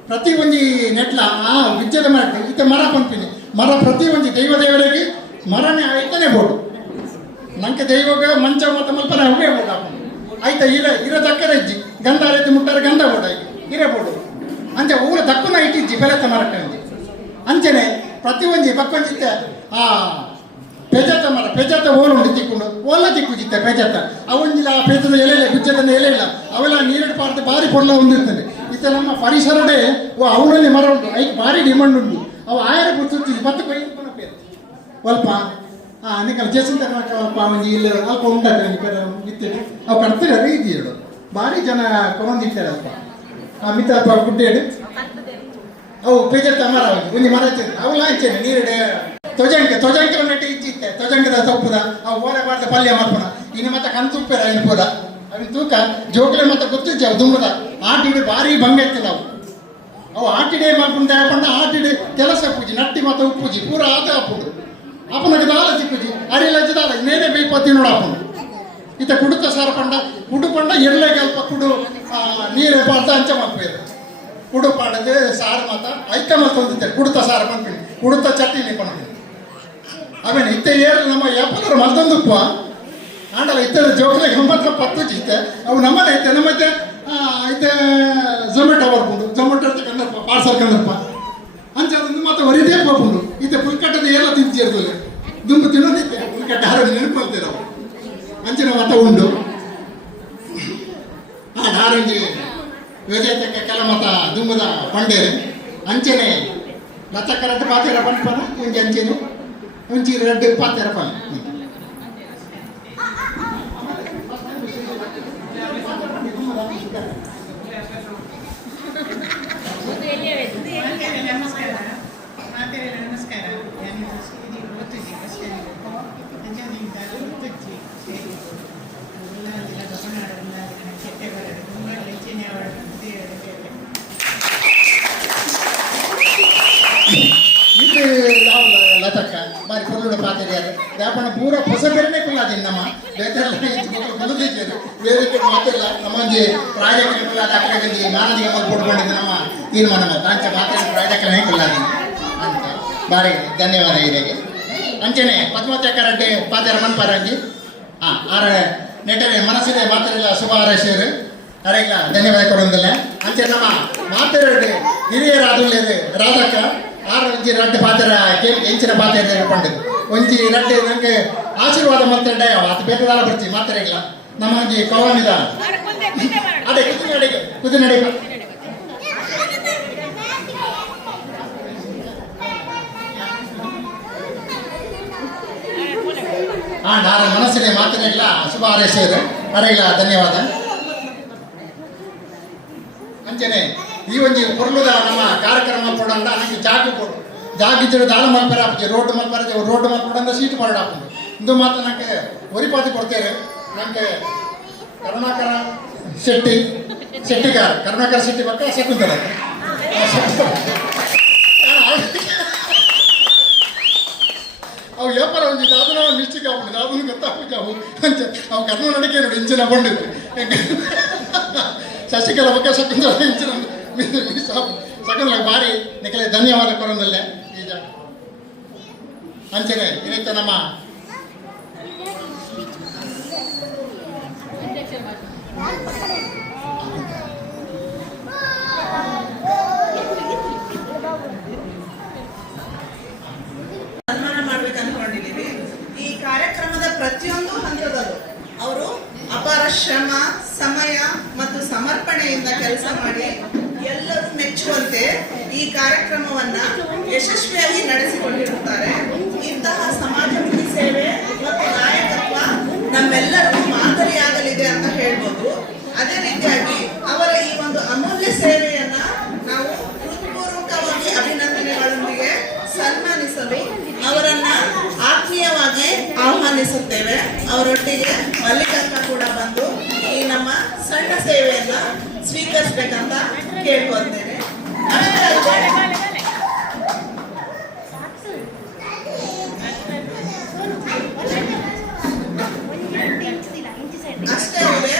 ಪ್ರತಿ ಒಂಜಿ ನೆಟ್ಲ ಆ ಗುಜ್ಜದ ಮರ ಇತ್ತೆ ಮರ ಪಂಪಿನಿ ಮರ ಪ್ರತಿ ಒಂಜಿ ದೇವರಿಗೆ ಮರನೇ ಆಯ್ತಾನೆ ಬೋಡು ನಂಗೆ ದೈವಗ ಮಂಚ ಮತ್ತು ಮಲ್ಪನೆ ಅವೇ ಬೋಡು ಹಾಕೊಂಡು ಆಯ್ತಾ ಇರ ದಕ್ಕರ ಇಜ್ಜಿ ಗಂಧ ರೀತಿ ಮುಟ್ಟಾರ ಗಂಧ ಬೋಡ ಇರೇ ಬೋಡು ಅಂಚೆ ಊರ ದಕ್ಕನ ಇಟ್ಟಿಜ್ಜಿ ಬೆಳೆತ ಮರಕ್ಕೆ ಅಂಚನೆ ಪ್ರತಿ ಒಂಜಿ ಪಕ್ಕೊಂಜಿತ್ತೆ ಆ ಪೆಜತ ಮರ ಪೆಜತ ಓಲುಂಡು ತಿಕ್ಕೊಂಡು ಓಲ ತಿಕ್ಕುಜಿತ್ತೆ ಪೆಜತ ಅವೊಂಜಿಲ್ಲ ಆ ಪೆಜದ ಎಲೆ ಗುಜ್ಜದ ಎಲೆ ಇಲ್ಲ ಅವೆಲ್ಲ ನೀರಿಡು ಪಾಡ್ದು ಭಾರಿ ಪೊಲ್ಲ ಹೊಂದಿರ್ತದೆ ಇತ್ತ ನಮ್ಮ ಪರಿಸರಡೆ ಅವಳಲ್ಲಿ ಮರ ಉಂಟು ಐಕ್ ಭಾರಿ ಡಿಮಾಂಡ್ ಉಂಟು ಅವು ಆಯರ ಗುರ್ತಿರ್ತೀವಿ ಮತ್ತೆ ಕೊಯ್ದು ಸ್ವಲ್ಪ ನಿಕಲ್ ಜೇಸಿಂದ ಒಂಜಿ ಇಲ್ಲ ಅಲ್ಪ ಉಂಟಾಗ ಬಿತ್ತಿಡು ಅವು ಕಟ್ತಾರೆ ರೀತಿ ಹೇಳು ಭಾರಿ ಜನ ಕೊಂದಿರ್ತಾರೆ ಅಲ್ಪ ಆ ಮಿತ್ತ ಅಲ್ಪ ಗುಡ್ಡೇಡು ಅವು ಪೆಜತ ಮರ ಒಂಜಿ ಮರ ಇರ್ತದೆ ಅವಲ್ಲ ಹಂಚೇನೆ ನೀರಿಡೆ ತೊಜಂಕ ನೆಟ್ಟಿ ಇಚ್ಚಿತ್ತೆ ತೊಜಂಕದ ತಪ್ಪುದ ಅವು ಓಲೆ ಬಾರ್ದ ಪಲ್ಯ ಮಾಡ್ಕೊಣ ಇನ್ನು ಮತ್ತೆ ಕಣ್ತುಪ್ಪೇರ ಏನು ಪೋದ ಅವಿನ ತೂಕ ಜೋಕ್ಲೆ ಮತ್ತೆ ಗೊತ್ತಿಜ್ಜ ಅವು ದುಂಬದ ಆಟಿಡು ಭಾರಿ ಭಂಗ ಇರ್ತದೆ ಅವು ಆಟಿಡೆ ಮಾಡ್ಕೊಂಡು ಹಾಕೊಂಡು ಆಟಿಡು ಕೆಲಸ ಪೂಜಿ ನಟ್ಟಿ ಮತ್ತೆ ಉಪ್ಪುಜಿ ಪೂರ ಆತ ಹಾಕೊಂಡು ಅಪ್ಪನಾಗ ದಾಲ ತಿಪ್ಪುಜಿ ಅರಿಲಜ್ಜದಾಲ ಇನ್ನೇನೆ ಬೇಯ್ಪತ್ತಿ ನೋಡ ಹಾಕೊಂಡು ಇತ್ತ ಕುಡುತ್ತ ಸಾರು ಪಂಡ ಎಳ್ಳೆ ಕಲ್ಪ ಕುಡು ನೀರು ಪಾಡ್ತ ಅಂಚೆ ಮಾಡ್ಬೇಕು ಕುಡು ಪಾಡದೆ ಸಾರು ಮಾತ ಐಕ ಮತ್ತೊಂದಿತ್ತೆ ಕುಡುತ್ತ ಸಾರು ಪಂಪಿನಿ ಕುಡುತ್ತ ಚಟ್ನಿ ಪಂಪಿನಿ ಆಮೇಲೆ ಇತ್ತೆ ಏರು ನಮ್ಮ ಯಾಪನರು ಮತ್ತೊಂದುಪ್ಪ ಆಂಡಲ ಇತ್ತೆ ಜೋಕ್ಲೆ ಗಮ್ಮತ್ತ ಪತ್ತು ಚಿತ್ತೆ ಅವು ನಮ್ಮನೆ ಐತೆ ನಮ್ಮತ್ತೆ ಐತೆ ಝೊಮ್ಯಾಟೊ ಬರ್ಕೊಂಡು ಝೊಮ್ಯಾಟೊ ಕಂದಪ್ಪ ಪಾರ್ಸಲ್ ಕಂದಪ್ಪ ಅಂಚೆ ಅದೊಂದು ಮತ್ತೆ ಹೊರಿದೇ ಹೋಗ್ಕೊಂಡು ಇತ್ತೆ ಪುಲ್ಕಟ್ಟದ ಎಲ್ಲ ತಿಂತಿರ್ತದೆ ದುಂಬು ತಿನ್ನೋದಿತ್ತೆ ಪುಲ್ಕಟ್ಟ ಹಾರ ನೆನಪಂತೀರ ಅವು ಅಂಚಿನ ಮತ ಉಂಡು ನಾರಂಜಿ ಯೋಜನೆ ಕೆಲ ಮತ ದುಂಬದ ಪಂಡೇರು ಅಂಚನೆ ಲಚಕ್ಕ ರಡ್ಡು ಪಾತೆರ ಪಂಪನ ಒಂಜಿ ಅಂಚೆನೆ ಒಂಚಿ ರಡ್ಡು ಪಾತೆರ ಪನ ನಮಸ್ಕಾರ ಲತಕ್ಕ ಬಾರಿ ಕೊಲ್ಲುಡ ಪಾತೆರಿಯಾರು ಯಾಪಣ ಪೂರ ಹೊಸ ಬೇರೆನೆ ಕುಲ್ಲಾದೀನಿ ನಮ್ಮ ಬೇರೆ ಬೇರೆ ಮಾತಿಲ್ಲ ನಮ್ಮೊಂದು ಪ್ರಾಜೆಕ್ಟ್ ಕುಲ್ಲಾದ ಅಕ್ಕಡಿಗೆ ಮಾನದಿಗೆ ಕೊಟ್ಕೊಂಡಿದ್ದು ನಮ್ಮ ತೀರ್ಮಾನ ಅಂಚೆ ಮಾತಾಡಿ ಪ್ರಾಜೆಕ್ಟ್ನೇ ಕುಲ್ಲಾದೀನಿ ಅಂತ ಬಾರಿ ಧನ್ಯವಾದ ಇದಕ್ಕೆ ಅಂಚೆನೆ ಪದ್ಮತ್ಯಕ್ಕ ರೆಡ್ಡಿ ಪಾತೆರ ಮನ್ಪಾರಂಜಿ ಆರ ನೆಟ್ಟರೆ ಮನಸ್ಸಿದೆ ಮಾತಾಡಿಲ್ಲ ಶುಭ ಹಾರೈಸಿದ್ರು ಅರೆಲ್ಲ ಧನ್ಯವಾದ ಕೊಡೋದಿಲ್ಲ ಅಂಚೆ ನಮ್ಮ ಮಾತಾಡಿ ಹಿರಿಯರಾದುಲ್ಲೇರು ರಾಧಕ್ಕ ಆರು ಒಂಜಿ ರಡ್ಡು ಪಾತೆರ ಎಂಚಿನ ಪಾತೆರ ಪಂಡಿದ್ದು ಒಂಜಿ ರಡ್ಡು ನಂಗೆ ಆಶೀರ್ವಾದ ಮಾತಾಡ ಅದು ಬೇಕಾದ ಬರ್ತಿ ಮಾತಾಡಿಲ್ಲ ನಮ್ಮ ಒಂಜಿ ಕವನಿದ ಅಡೆ ಕುದಿ ನಡೆ ನಾನು ಮನಸ್ಸಿನ ಮಾತಾಡಿಲ್ಲ ಶುಭ ಹಾರೈಸಿದ್ರು ಅರೆಲ್ಲ ಧನ್ಯವಾದ ಅಂಚನೆ ಈ ಒಂಜಿ ಪೊರ್ಲುದ ನಮ್ಮ ಕಾರ್ಯಕ್ರಮ ಕೊಡಂಡ ನನಗೆ ಜಾಗ ಕೊಡು ಜಾಗಿದ್ದರು ದಾನ ಮಲ್ಪರ ಹಾಕಿ ರೋಡ್ ಮಲ್ಪರ ರೋಡ್ ಮಲ್ಪಡ ಸೀಟು ಮಾಡಿ ಹಾಕೊಂಡು ಇಂದು ಮಾತ್ರ ನನಗೆ ಒರಿಪಾತಿ ಕೊಡ್ತೇವೆ ನನಗೆ ಕರುಣಾಕರ ಶೆಟ್ಟಿಗಾರ ಕರುಣಾಕರ ಶೆಟ್ಟಿ ಪಕ್ಕ ಶಕುಂತಲ ಅವು ವ್ಯಾಪಾರ ಹೊಂದಿದ್ದು ಅದು ನಾವು ಮಿಸ್ಟೇಕ್ ಆಗ್ಬಿಟ್ಟಿದ್ದು ಅದನ್ನು ಗೊತ್ತಾಗ್ಬಿಟ್ಟು ಅವು ಅಂಚ ಅವು ಕರ್ಮ ನಡಿಕೆ ನೋಡಿ ಇಂಚಿನ ಬಂದಿತ್ತು ಶಶಿಕಲ ಬಗ್ಗೆ ಶಕುಂತಲ ಇಂಚಿನ ಸಕಲ ಭಾರಿ ನಿಖಲೆ ಧನ್ಯವಾದ ಕೊರೊಂದಲ್ಲೇ ಈಗ ಅಂಚನೆ ಇದಕ್ಕೆ ನಮ್ಮ ಪ್ರತಿಯೊಂದು ಹಂತದಲ್ಲೂ ಅವರು ಅಪಾರ ಶ್ರಮ, ಸಮಯ ಮತ್ತು ಸಮರ್ಪಣೆಯಿಂದ ಕೆಲಸ ಮಾಡಿ ಎಲ್ಲರೂ ಮೆಚ್ಚುವಂತೆ ಈ ಕಾರ್ಯಕ್ರಮವನ್ನ ಯಶಸ್ವಿಯಾಗಿ ನಡೆಸಿಕೊಂಡಿರುತ್ತಾರೆ. ಇಂತಹ ಸಮಾಜಮುಖಿ ಸೇವೆ ಮತ್ತು ನಾಯಕತ್ವ ನಮ್ಮೆಲ್ಲರಿಗೂ ಮಾದರಿಯಾಗಲಿದೆ ಅಂತ ಹೇಳ್ಬೋದು. ಅದೇ ರೀತಿಯಾಗಿ ಅವರ ಈ ಒಂದು ಅಮೂಲ್ಯ ಸೇವೆಯನ್ನ ನಾವು ಹೃತ್ಪೂರ್ವಕವಾಗಿ ಅಭಿನಂದನೆಗಳೊಂದಿಗೆ ಸನ್ಮಾನಿಸಲು ಅವರನ್ನ ಆತ್ಮೀಯವಾಗಿ ಆಹ್ವಾನಿಸುತ್ತೇವೆ. ಅವರೊಟ್ಟಿಗೆ ಮಲ್ಲಿಕಕ್ಕ ಕೂಡ ಬಂದು ಈ ನಮ್ಮ ಸಣ್ಣ ಸೇವೆಯನ್ನ ಸ್ವೀಕರಿಸಬೇಕಂತ ಕೇಳ್ಕೊಳ್ತೇನೆ. ಅಷ್ಟೇ ಅಲ್ಲದೆ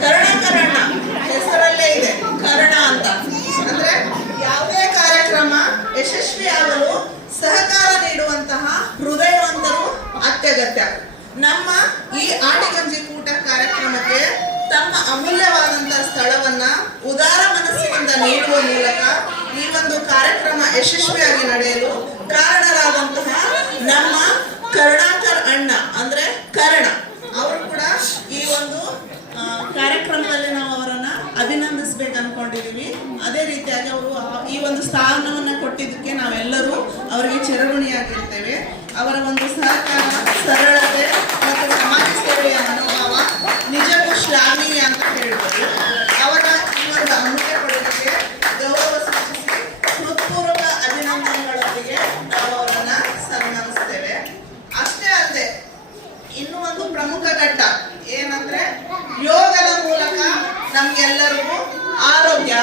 ಕರ್ಣ ಹೆಸರಲ್ಲೇ ಇದೆ, ಕರ್ಣ ಅಂತ ಅಂದ್ರೆ ಯಾವುದೇ ಕಾರ್ಯಕ್ರಮ ಯಶಸ್ವಿಯಾಗಲು ಸಹಕಾರ ನೀಡುವಂತಹ ಹೃದಯವಂತರು ಅತ್ಯಗತ್ಯ. ನಮ್ಮ ಈ ಆಟಿಗಂಜಿ ಕೂಟ ಕಾರ್ಯಕ್ರಮಕ್ಕೆ ತಮ್ಮ ಅಮೂಲ್ಯವಾದಂತಹ ಸ್ಥಳವನ್ನ ಉದಾರ ಮನಸ್ಸಿನಿಂದ ನೀಡುವ ಮೂಲಕ ಈ ಒಂದು ಕಾರ್ಯಕ್ರಮ ಯಶಸ್ವಿಯಾಗಿ ನಡೆಯಲು ಕಾರಣರಾದಂತಹ ನಮ್ಮ ಕರುಣಾಕರ್ ಅಣ್ಣ ಅಂದ್ರೆ ಕರ್ಣ ಅವರು ಕೂಡ ಈ ಒಂದು ಕಾರ್ಯಕ್ರಮದಲ್ಲಿ ನಾವು ಅವರನ್ನ ಅಭಿನಂದಿಸ್ಬೇಕು ಅನ್ಕೊಂಡಿದೀವಿ. ಅದೇ ರೀತಿಯಾಗಿ ಅವರು ಈ ಒಂದು ಸ್ಥಾನವನ್ನ ಕೊಟ್ಟಿದ್ದಕ್ಕೆ ನಾವೆಲ್ಲರೂ ಅವರಿಗೆ ಚಿರಋಣಿಯಾಗಿರ್ತೇವೆ. ಅವರ ಒಂದು ಸಹಕಾರ, ಸರಳತೆ ಮತ್ತು ಸಮಾಜ ಸೇವೆಯ ಮನೋಭಾವ ನಿಜಕ್ಕೂ ಶ್ಲಾಘನೀಯ ಅಂತ ಹೇಳ್ಬೋದು. ಅವರ ಈ ಒಂದು ಅಮೂಲ್ಯ ಕೊಡುಗೆಗೆ ಗೌರವ ಸೂಚಿಸಿ ಹೃತ್ಪೂರ್ವಕ ಅಭಿನಂದನೆಗಳೊಂದಿಗೆ ನಾವು ಅವರನ್ನ ಸನ್ಮಾನಿಸ್ತೇವೆ. ಅಷ್ಟೇ ಅಲ್ಲದೆ ಇನ್ನೂ ಒಂದು ಪ್ರಮುಖ ಘಟ್ಟ ಏನಂದ್ರೆ ಯೋಗದ ಮೂಲಕ ನಮ್ಗೆಲ್ಲರಿಗೂ ಆರೋಗ್ಯ,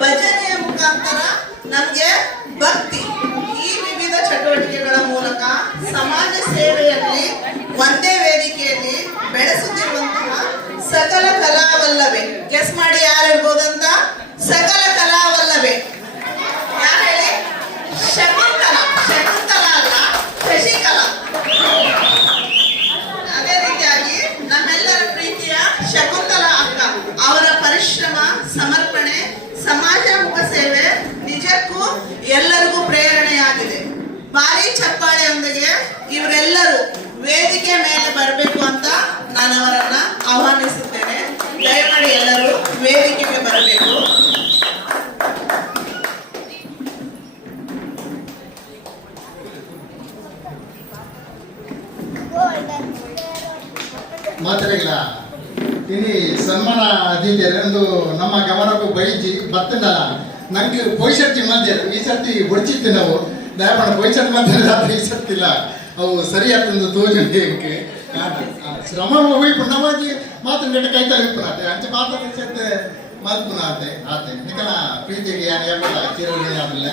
ಭಜನೆಯ ಮುಖಾಂತರ ನಮ್ಗೆ ಭಕ್ತಿ, ಈ ವಿವಿಧ ಚಟುವಟಿಕೆಗಳ ಮೂಲಕ ಸಮಾಜ ಸೇವೆಯಲ್ಲಿ ಒಂದೇ ವೇದಿಕೆಯಲ್ಲಿ ಬೆಳೆಸುತ್ತಿರುವಂತಹ ಸಕಲ ಕಲಾವಲ್ಲಭೆ. ಗೆಸ್ ಮಾಡಿ ಯಾರಿರ್ಬೋದಂತ? ಸಕಲ ಕಲಾವಲ್ಲಭೆ ಯಾರು ಹೇಳಿ? ಶಕುಂತಲಾ. ಶಕುಂತಲಾ ಅಲ್ಲ, ಶಶಿಕಲಾ. ಅದೇ ರೀತಿಯಾಗಿ ನಮ್ಮೆಲ್ಲರ ಪ್ರೀತಿಯ ಶಕುಂತಲಾ ಅಕ್ಕ ಅವರ ಪರಿಶ್ರಮ, ಸಮರ್ಪಣೆ, ಸಮಾಜಮುಖ ಸೇವೆ ನಿಜಕ್ಕೂ ಎಲ್ಲರಿಗೂ ಪ್ರೇರಣೆಯಾಗಿದೆ. ಭಾರಿ ಚಪ್ಪಾಳೆಯೊಂದಿಗೆ ಇವರೆಲ್ಲರೂ ವೇದಿಕೆ ಮೇಲೆ ಬರಬೇಕು ಅಂತ ನಾನು ಅವರನ್ನ ಆಹ್ವಾನಿಸುತ್ತೇನೆ. ದಯಮಾಡಿ ಎಲ್ಲರೂ ವೇದಿಕೆಗೆ ಬರಬೇಕು. ಮಾತ್ರೆಗಳ ಇನಿ ಸನ್ಮಾನ ಆದಿದ್ದರೆ ಒಂದು ನಮ್ಮ ಗಮನಕ್ಕೂ ಬೈಜಿ ಬರ್ತನಲ್ಲ ನಂಗೆ ಪೊಯ್ಸರ್ತಿ ಮಧ್ಯ ಈ ಸರ್ತಿ ಹೊಡ್ಚಿತ್ತು ನಾವು ದಯಮಾಡಿ ಪೊಯ್ಸರ್ತಿ ಮಧ್ಯ ಈ ಸರ್ತಿಲ್ಲ ಅವು ಸರಿಯಾದ ತೋಜಕ್ಕೆ ಶ್ರಮ ಹೋಗಿ ಪುನವಾಗಿ ಮಾತು ನೆಟ್ಟ ಕೈತಾ ಪುನಾತೆ ಅಂಚೆ ಮಾತಾಡ್ತೆ ಮಾತು ಪುನಾತೆ ಆತೆ ನಿಕಲ ಪ್ರೀತಿಗೆ ಯಾರು ಚಿರವಣಿ ಆದಲ್ಲ.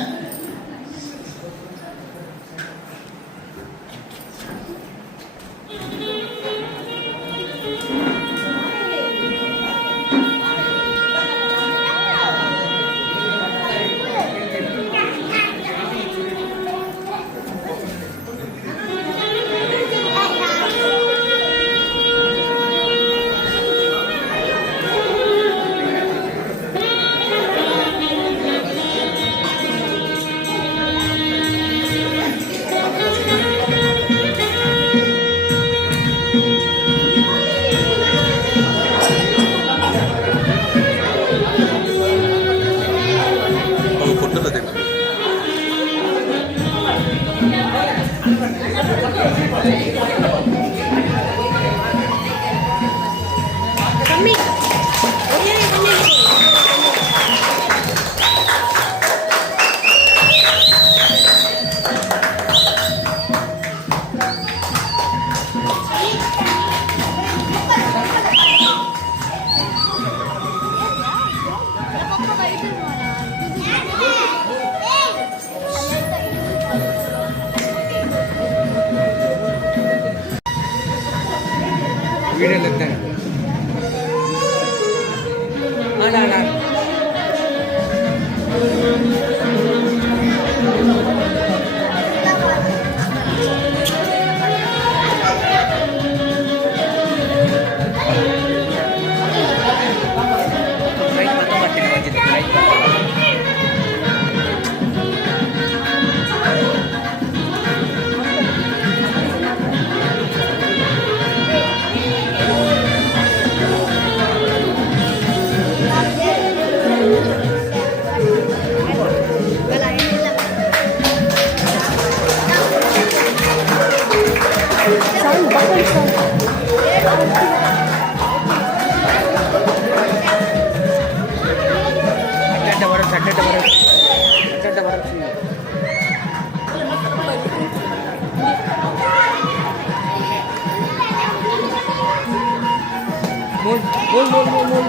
ಫೋಟೋ ಫೋಟೋ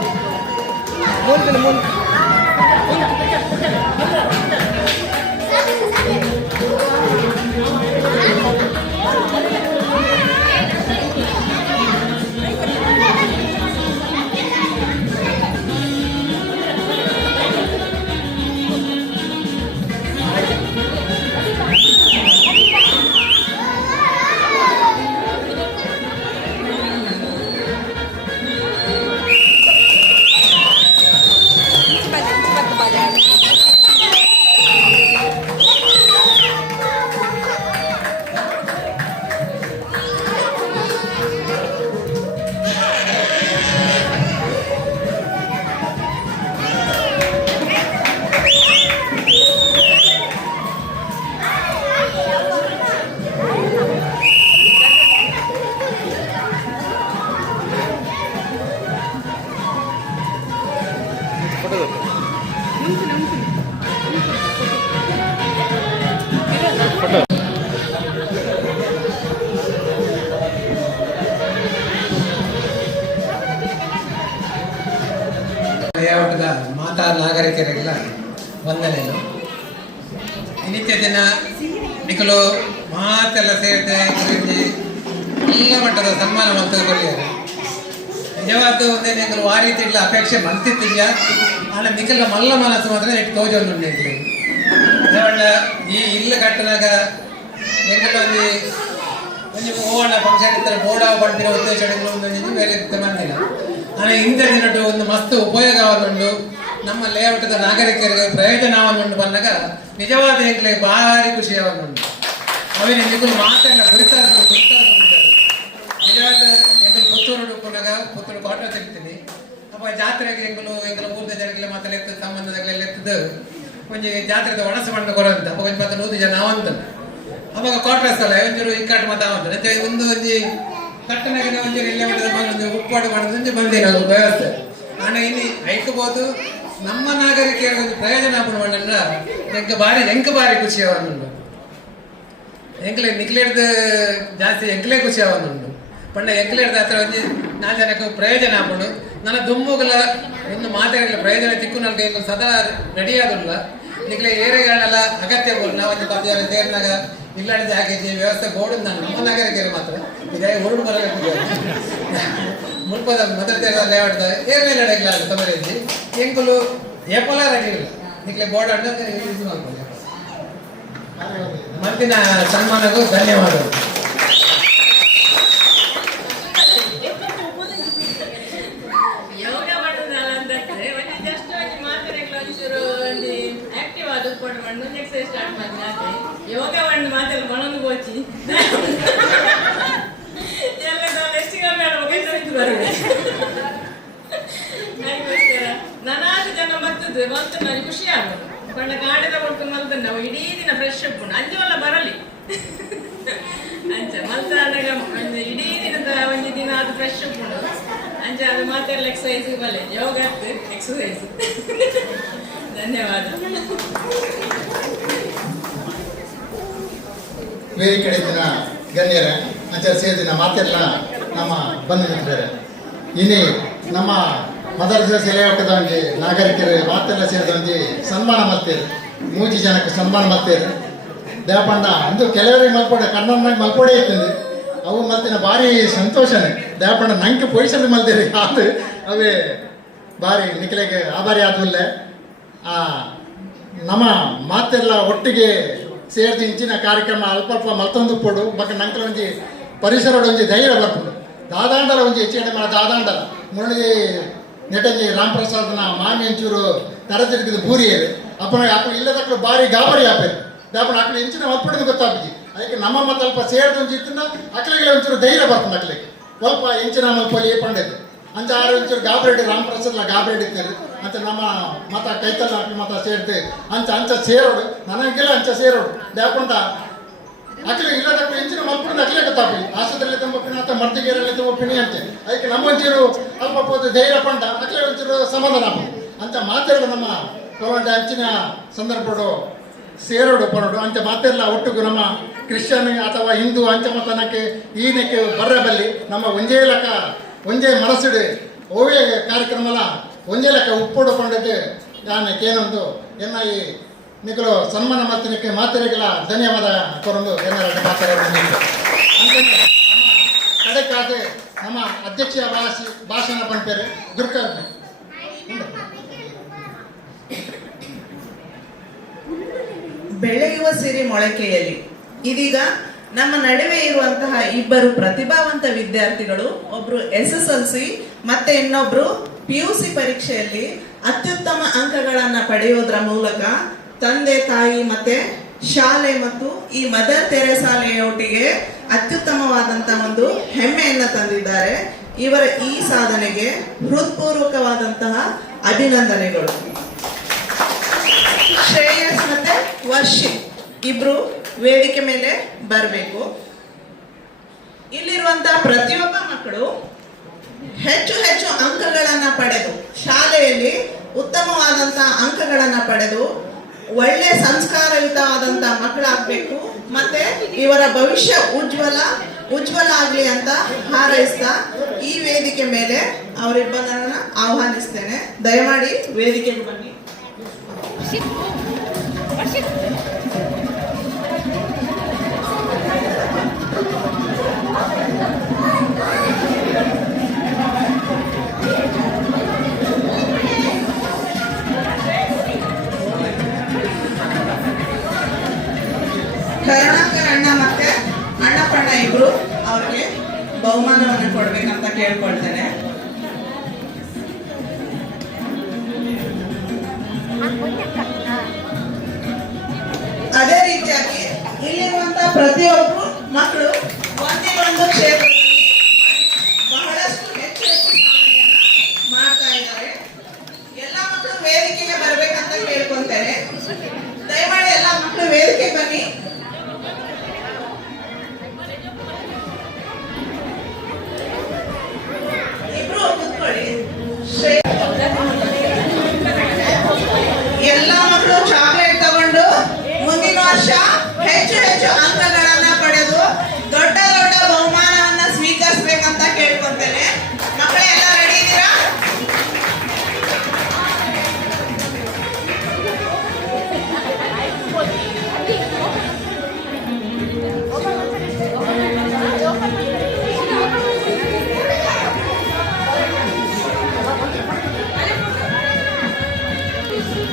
ಲೇಔಟ್ದ ಮಾತಾ ನಾಗರಿಕರಿಗೆಲ್ಲ ವಂದನೆಗಳು. ನಿತ್ಯ ದಿನ ನಿಖಲು ಮಾತೆಲ್ಲ ಸೇರಿದೆ ಎಲ್ಲ ಮಟ್ಟದ ಸನ್ಮಾನ ಮಂತ್ರಿಗಳಿದ್ದಾರೆ. ನಿಜವಾದ ಒಂದೇ ನಿಖಲು ಆ ರೀತಿ ಇಲ್ಲ ಅಪೇಕ್ಷೆ ಮಲ್ತಿದ್ದೀಯ ಆನ ನಿಖಲ ಮಲ್ಲ ಮನಸ್ಸು ಮಾತ್ರ ನೆಟ್ಟು ತೋಜೊಂದುಂಡೆ ಈ ಇಲ್ಲು ಕಟ್ಟಿನಾಗ ಎಂಕಲು ಒಂದು ಓಣ ಫಂಕ್ಷನ್ ಇರ್ತಾರೆ ಬೋಡಾವ ಪಡ್ತಿರೋ ಉದ್ದೇಶಗಳು ಒಂದು ಬೇರೆ ಮಂದಿಲ್ಲ. ಆದರೆ ಇಂದಿನ ದಿನಟ್ಟು ಒಂದು ಮಸ್ತ್ ಉಪಯೋಗವನ್ನುಂಡು ನಮ್ಮ ಲೇಔಟದ ನಾಗರಿಕರಿಗೆ ಪ್ರಯೋಜನವನ್ನುಂಡು ಬಂದಾಗ ನಿಜವಾದ ಎಂಕ್ಲೆ ಭಾರಿ ಖುಷಿಯವನ್ನುಂಡು. ಅವೇನು ನಿಖಲು ಮಾತೆಲ್ಲ ಗುರುತಾದ ನಿಜವಾದ ಎಂಕಲು ಪುತ್ತೂರು ಹುಡುಕೊಂಡಾಗ ಪುತ್ತೂರು ಕೋಟ ತಿರ್ತೀನಿ ಅಪ್ಪ ಜಾತ್ರೆಗೆ ಎಂಕಲು ಊರ್ದ ಜನಗೆಲ್ಲ ಮಾತೆಲ್ಲ ಎತ್ತದ ಸಂಬಂಧಗಳೆಲ್ಲ ಎತ್ತದು ಒಂಜಿ ಜಾತ್ರೆದ ಒಣಸು ಮಣ್ಣು ಕೊರಂತ ಅಪ್ಪ ಒಂದು 10 ಜನ ಅವಂತ ಅವಾಗ ಕ್ವಾರ್ಟರ್ಸ್ ಅಲ್ಲ ಒಂಚೂರು ಇಕ್ಕಟ್ಟು ಮಾತ ಅವಂತ ಒಂದು ಒಂಜಿ ಕಟ್ಟನಾಗಿನ ಒಂಚೂರು ಎಲ್ಲ ಒಂದು ಉಪ್ಪಾಡು ಮಾಡೋದು ಬಂದಿನ ವ್ಯವಸ್ಥೆ ನಾನು ಇಲ್ಲಿ ಐಕಬಹುದು ನಮ್ಮ ನಾಗರಿಕರ ಒಂದು ಪ್ರಯೋಜನ ಪಡುವಂಡ ಎಂಕ ಬಾರಿ ಖುಷಿ ಅವನುಂಡು ಎಂಕ್ಲೆ ನಿಕ್ಲೇಡ್ದ ಜಾಸ್ತಿ ಎಂಕ್ಲೆ ಖುಷಿ ಅವನುಂಡು ಪಂಡ ಎಂಕ್ಲೇಡ್ದ ಹತ್ರ ಒಂದು 4 ಜನಕ್ಕೆ ಪ್ರಯೋಜನ ಆಪಡು ನನ್ನ ದುಮ್ಮುಗಳ ಒಂದು ಮಾತಾಡಲಿಲ್ಲ ಪ್ರಯೋಜನ ತಿಕ್ಕು ನನಗೆ ಸದಾ ರೆಡಿ ಆದಿಲ್ಲ ನಿಕ್ಲೆ ಏರೆಗಳೆಲ್ಲ ಅಗತ್ಯ ಬೋದು ನಾವು ಒಂದು 10 ಜನ ಸೇರಿನಾಗ ಇಲ್ಲಾಡಿದ ಹಾಕಿದ್ವಿ ವ್ಯವಸ್ಥೆ ಬೋರ್ಡು ನಾನು ನಮ್ಮ ನಾಗರಿಕರು ಮಾತ್ರ ಈಗ ಹೊರಡು ಬರಬೇಕು ಮುಲ್ಪದ ಮೊದಲ ಲೇಔಟ್ ಏರ್ಮೇಲೆ ಅಡಗಿಲ್ಲ ತೊಂದರೆ ಇದ್ದಿ ಎಂಕುಲು ಏಪಲ ರೆಡಿ ಇಲ್ಲ ನಿಕ್ಲೆ ಬೋರ್ಡ್ ಅಡ್ಡ ಯೂಸ್ ಮಾಡ್ಕೊಳ್ಳಿ. ಮತ್ತಿನ ಸನ್ಮಾನಕ್ಕೂ ಧನ್ಯವಾದಗಳು. ಯೋಗ ಮಾಡೋದಲ್ಲ ಅಂತಂದ್ರೆ ಒಂದು ಜಸ್ಟ್ ಒಂದು ಮಾತಾಡಕ್ಕೆ ಒಂಚೂರು ಒಂದು ಆಕ್ಟಿವ್ ಆದ ಉಟ್ಕೊಂಡು ಮಾಡಿ ಒಂದು ಎಕ್ಸರ್ಸೈಸ್ ಸ್ಟಾರ್ಟ್ ಮಾಡಿ ಯೋಗ ಒಂದು ಮಾತೆಲ್ಲ ಮನೊಂದು ಗೋಚಿ ಎಲ್ಲ ಎಷ್ಟು ಕಮ್ಮಿ ಆಡಬೇಕು ಬರೋದು ಅದಕ್ಕೋಸ್ಕರ ನಾನಾರು ಜನ ಬರ್ತದೆ ಬಂತು ನನಗೆ ಖುಷಿ ಆಗೋದು ಪಂಡ ಗಾಡಿದ ಕೊಟ್ಟು ಮಲ್ತಂಡು ನಾವು ಇಡೀ ದಿನ ಫ್ರೆಶ್ ಉಪ್ಪುಂಡು ಅಂಜುವಲ್ಲ ಬರಲಿ ಅಂಚ ಮಲ್ತಾದಾಗ ಒಂದು ಇಡೀ ದಿನದ ಒಂದು ದಿನ ಅದು ಫ್ರೆಶ್ ಉಪ್ಪುಂಡು ಅಂಚ ಅದು ಮಾತೆಲ್ಲ ಎಕ್ಸಸೈಸ್ ಬಲ್ಲೆ ಯೋಗ ಎಕ್ಸಸೈಸ್ ಧನ್ಯವಾದ. ಬೇರೆ ಕಡೆ ದಿನ ಗಣ್ಯರ ಅಂಚೆ ಸೇರಿದಿನ ಮಾತೆಲ್ಲ ನಮ್ಮ ಬಂದು ನಿಂತಿದ್ದಾರೆ. ಇನ್ನೇ ನಮ್ಮ ಮದರಸ ಲೇಔಟದ ಒಂದು ನಾಗರಿಕರು ಮಾತೆಲ್ಲ ಸೇರಿದೊಂದು ಸನ್ಮಾನ ಮಾಡ್ತೇವೆ 3 ಜನಕ್ಕೆ ಸನ್ಮಾನ ಮಾಡ್ತೇವೆ ದೇವಪಂಡ ಅಂದು ಕೆಲವರಿಗೆ ಮಲ್ಪಡೆ ಕನ್ನಡ ಮಲ್ಪಡೆ ಇರ್ತದೆ ಅವು ಮತ್ತಿನ ಭಾರಿ ಸಂತೋಷನೇ ದೇವಪಂಡ ನಂಗೆ ಪೊಯ್ಸಲು ಮಲ್ತೇವೆ ಅದು ಅವೇ ಭಾರಿ ನಿಖಲೆಗೆ ಆಭಾರಿ ಆದವಲ್ಲೇ ನಮ್ಮ ಮಾತೆಲ್ಲ ಒಟ್ಟಿಗೆ ಸೇರಿದ ಇಂಚಿನ ಕಾರ್ಯಕ್ರಮ ಅಲ್ಪ ಅಲ್ಪ ಮತ್ತೊಂದು ಪೋಡು ಬಗ್ಗೆ ನಂತರ ಒಂಜಿ ಪರಿಸರದ ಒಂಜಿ ಧೈರ್ಯ ಬರ್ಪುಡು ದಾದಾಂಡಲ ಒಂಜಿ ಹೆಚ್ಚಿನ ಮಾಡ ದಾದಾಂಡಲ ಮುರಳಿ ನೆಟಂಜಿ ರಾಮಪ್ರಸಾದ್ನ ಮಾಮಿ ಒಂಚೂರು ತರತಿರ್ಗಿದ ಬೂರಿಯರು ಅಪ್ಪನ ಅಪ್ಪ ಇಲ್ಲದಕ್ಕೂ ಭಾರಿ ಗಾಬರಿ ಆಪೇರು ದಾಪನ ಅಕ್ಕಳು ಇಂಚಿನ ಒಪ್ಪಡಿದ ಗೊತ್ತಾಗ್ತಿ ಅದಕ್ಕೆ ನಮ್ಮ ಮತ್ತೆ ಅಲ್ಪ ಸೇರಿದ ಒಂಚು ಇತ್ತಿನ ಅಕ್ಕಳಿಗೆ ಒಂಚೂರು ಧೈರ್ಯ ಬರ್ತದೆ ಅಕ್ಕಳಿಗೆ ಸ್ವಲ್ಪ ಇಂಚಿನ ಮಲ್ಪಲ್ಲಿ ಪಂಡದು ಅಂಚ ಆರು ಒಂಚೂರು ಗಾಬರಿ ರಾಮಪ್ರಸಾದ್ಲ ಗಾಬರಿ ಇಡ್ತಾರೆ ಅಂತ ನಮ್ಮ ಮತ ಕೈತಲ್ಲ ಮತ ಸೇರ್ತೆ ಅಂಚ ಅಂಚ ಸೇರೋಡು ನನಗೆಲ್ಲ ಅಂಚ ಸೇರೋಡು ಯಾಕೊಂಡ ಅಕ್ಕಳಿಗೆ ಇಲ್ಲದಕ್ಕೂ ಇಂಚಿನ ಮಲ್ಪಡಿದ ಅಕ್ಕಲೇ ಗೊತ್ತಾಗ್ಲಿ ಆಸ್ಪತ್ರೆಯಲ್ಲಿ ತುಂಬಿನ ಅಥವಾ ಮರ್ತಿಗೇರಲ್ಲಿ ತುಂಬಿನಿ ಅಂತೆ ಅದಕ್ಕೆ ನಮ್ಮ ಒಂಚೂರು ಅಲ್ಪ ಪೋದು ಧೈರ್ಯ ಪಂಡ ಅಕ್ಕಲೇ ಒಂಚೂರು ಸಮಾಧಾನ ಅಂತ ಮಾತಾಡೋದು ನಮ್ಮ ತಗೊಂಡ ಅಂಚಿನ ಸಂದರ್ಭಗಳು ಸೇರೋಡು ಪರೋಡು ಅಂಚೆ ಮಾತೆಲ್ಲ ಒಟ್ಟಿಗೂ ನಮ್ಮ ಕ್ರಿಶ್ಚಿಯನ್ ಅಥವಾ ಹಿಂದೂ ಅಂಚೆ ಮತನಕ್ಕೆ ಈನಕ್ಕೆ ಬರಬಲ್ಲಿ ನಮ್ಮ ಒಂಜೇ ಲಕ ಒಂಜೇ ಮನಸ್ಸುಡು ಓವೇ ಕಾರ್ಯಕ್ರಮಲ ಒಂದೇ ಲೆಕ್ಕ ಉಪ್ಪುಡುಕೊಂಡಿದ್ದು ನಾನು ಕೇನೊಂದು ಎನ್ನ ಈ ನಿಖಲು ಸನ್ಮಾನ ಮಾಡ್ತಿನಕ್ಕೆ ಮಾತಿರಗಿಲ್ಲ ಧನ್ಯವಾದ ಕೊರೊಂದು ಎನ್ನರ ಮಾತಾಡೋದು ಅಂತಂದ್ರೆ ನಮ್ಮ ಕಡೆಕಾದ ನಮ್ಮ ಅಧ್ಯಕ್ಷ ಭಾಷಣ ಪಂಪೇರು ದುರ್ಕರ್ಣೆ ಬೆಳೆಯುವ ಸಿರಿ ಮೊಳಕೆಯಲ್ಲಿ ಇದೀಗ ನಮ್ಮ ನಡುವೆ ಇರುವಂತಹ ಇಬ್ಬರು ಪ್ರತಿಭಾವಂತ ವಿದ್ಯಾರ್ಥಿಗಳು, ಒಬ್ರು SSLC ಮತ್ತೆ ಇನ್ನೊಬ್ರು PUC ಪರೀಕ್ಷೆಯಲ್ಲಿ ಅತ್ಯುತ್ತಮ ಅಂಕಗಳನ್ನ ಪಡೆಯೋದ್ರ ಮೂಲಕ ತಂದೆ ತಾಯಿ ಮತ್ತೆ ಶಾಲೆ ಮತ್ತು ಈ ಮದರ್ ತೆರೆಸಾಲೆಯೊಟ್ಟಿಗೆ ಅತ್ಯುತ್ತಮವಾದಂತಹ ಒಂದು ಹೆಮ್ಮೆಯನ್ನ ತಂದಿದ್ದಾರೆ. ಇವರ ಈ ಸಾಧನೆಗೆ ಹೃತ್ಪೂರ್ವಕವಾದಂತಹ ಅಭಿನಂದನೆಗಳು. ಶ್ರೇಯಸ್ ಮತ್ತೆ ವರ್ಷಿತ್ ಇಬ್ರು ವೇದಿಕೆ ಮೇಲೆ ಬರಬೇಕು. ಇಲ್ಲಿರುವಂತಹ ಪ್ರತಿಯೊಬ್ಬ ಮಕ್ಕಳು ಹೆಚ್ಚು ಹೆಚ್ಚು ಅಂಕಗಳನ್ನ ಪಡೆದು ಶಾಲೆಯಲ್ಲಿ ಉತ್ತಮವಾದಂತಹ ಅಂಕಗಳನ್ನ ಪಡೆದು ಒಳ್ಳೆ ಸಂಸ್ಕಾರಯುತವಾದಂತಹ ಮಕ್ಕಳಾಗಬೇಕು. ಮತ್ತೆ ಇವರ ಭವಿಷ್ಯ ಉಜ್ವಲ ಆಗ್ಲಿ ಅಂತ ಹಾರೈಸ್ತಾ ಈ ವೇದಿಕೆ ಮೇಲೆ ಅವರಿಬ್ಬರನ್ನ ಆಹ್ವಾನಿಸ್ತೇನೆ. ದಯಮಾಡಿ ವೇದಿಕೆಗೆ ಬನ್ನಿ. ಕರುಣಾಕರ್ ಅಣ್ಣ ಮತ್ತೆ ಅಣ್ಣಪ್ಪಣ್ಣ ಇಬ್ರು ಅವ್ರಿಗೆ ಬಹುಮಾನವನ್ನು ಕೊಡ್ಬೇಕಂತ ಕೇಳ್ಕೊಳ್ತೇನೆ. ಅದೇ ರೀತಿಯಾಗಿ ಇಲ್ಲಿರುವಂತಹ ಪ್ರತಿಯೊಬ್ಬರು ಮಕ್ಕಳು ಒಂದೇ ಒಂದು ಕ್ಷೇತ್ರದಲ್ಲಿ ಬಹಳಷ್ಟು ಹೆಚ್ಚು ಸಾಧನೆಯನ್ನ ಮಾಡ್ತಾ ಇದ್ದಾರೆ. ಎಲ್ಲ ಮಕ್ಕಳು ವೇದಿಕೆಗೆ ಬರ್ಬೇಕಂತ ಕೇಳ್ಕೊಂತೇನೆ. ದಯಮಾಡಿ ಎಲ್ಲ ಮಕ್ಕಳು ವೇದಿಕೆ ಬನ್ನಿ. ಇಬ್ರು ಕೂತ್ಕೊಳ್ಳಿ. ಎಲ್ಲ ಮಕ್ಕಳು ಚಾಕ್ಲೇಟ್ ತಗೊಂಡು ಮುಂದಿನ ವರ್ಷ ಹೆಚ್ಚು ಹೆಚ್ಚು ಅಂಕಗಳನ್ನ ಪಡೆದು ದೊಡ್ಡ ದೊಡ್ಡ ಬಹುಮಾನವನ್ನ ಸ್ವೀಕರಿಸಬೇಕಂತ ಕೇಳ್ಕೊತೇನೆ. ಮಕ್ಕಳೇ ಎಲ್ಲ ರೆಡಿ ಇದ್ದೀರಾ?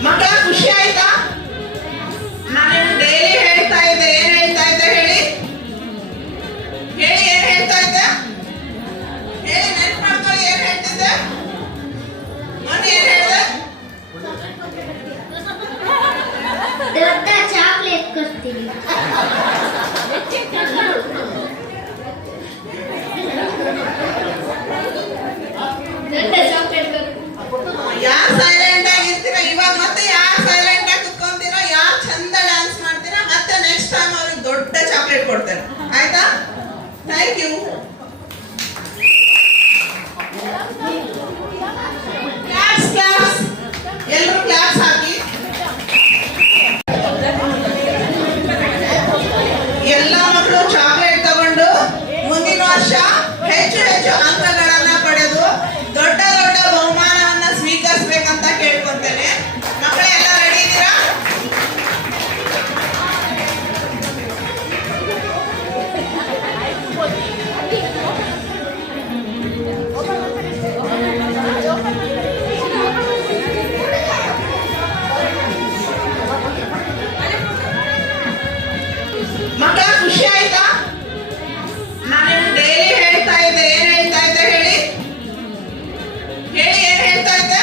ಮಕ್ಕಳ ಖುಷಿ ಆಯ್ತಾ? ನಾನು ಡೈಲಿ ಹೇಳ್ತಾ ಇದ್ದೆ. ಏನ್ ಹೇಳ್ತಾ ಇದ್ದೆ ಹೇಳಿ ಹೇಳಿ ಏನ್ ಹೇಳ್ತಾ ಇದ್ದೆ ಹೇಳಿ, ನೆನ್ಪು ಮಾಡ್ಕೊಳ್ಳಿ. ಏನ್ ಹೇಳ್ತಿದ್ದೆ ಮೊನ್ನೆ? ಏನ್ ಹೇಳಿದೆ? ದೊಡ್ಡ ಚಾಕ್ಲೇಟ್ ಕೊಡ್ತೀನಿ. ದೊಡ್ಡ ಚಾಕ್ಲೇಟ್ ಯಾರು ಸೈಲೆಂಟ್ ಆಗಿರ್ತೀರಾ ಇವಾಗ, ಮತ್ತೆ ಯಾರು ಸೈಲೆಂಟ್ ಆಗಿ ಕುತ್ಕೊಂತೀರಾ, ಯಾರು ಚಂದ ಡ್ಯಾನ್ಸ್ ಮಾಡ್ತೀರಾ, ಮತ್ತೆ ನೆಕ್ಸ್ಟ್ ಟೈಮ್ ಅವ್ರಿಗೆ ದೊಡ್ಡ ಚಾಕ್ಲೇಟ್ ಕೊಡ್ತೇನೆ. ಆಯ್ತಾ? Thank you. ಕ್ಲಾಪ್ಸ್ ಕ್ಲಾಪ್ಸ್, ಎಲ್ಲರೂ ಕ್ಲಾಪ್ಸ್ ಹಾಕಿ. ಎಲ್ಲ ಮಕ್ಕಳು ಚಾಕ್ಲೇಟ್ ತಗೊಂಡು ಮುಂದಿನ ವರ್ಷ ಹೆಚ್ಚು ಹೆಚ್ಚು ಅಂಕಗಳನ್ನ ಪಡೆದು ದೊಡ್ಡ ದೊಡ್ಡ ಬಹುಮಾನವನ್ನ ಸ್ವೀಕರಿಸಬೇಕಂತ ಕೇಳ್ಕೊತೇನೆ. ಮಕ್ಕಳೇ ಎಲ್ಲ ರೆಡಿ ಇದ್ದೀರಾ? ಮಕ್ಕಳ ಖುಷಿ ಆಯ್ತಾ? ನಾನು ಡೈಲಿ ಹೇಳ್ತಾ ಇದ್ದೆ. ಏನ್ ಹೇಳ್ತಾ ಇದ್ದೆ ಹೇಳಿ ಹೇಳಿ, ಏನ್ ಹೇಳ್ತಾ ಇದ್ದೆ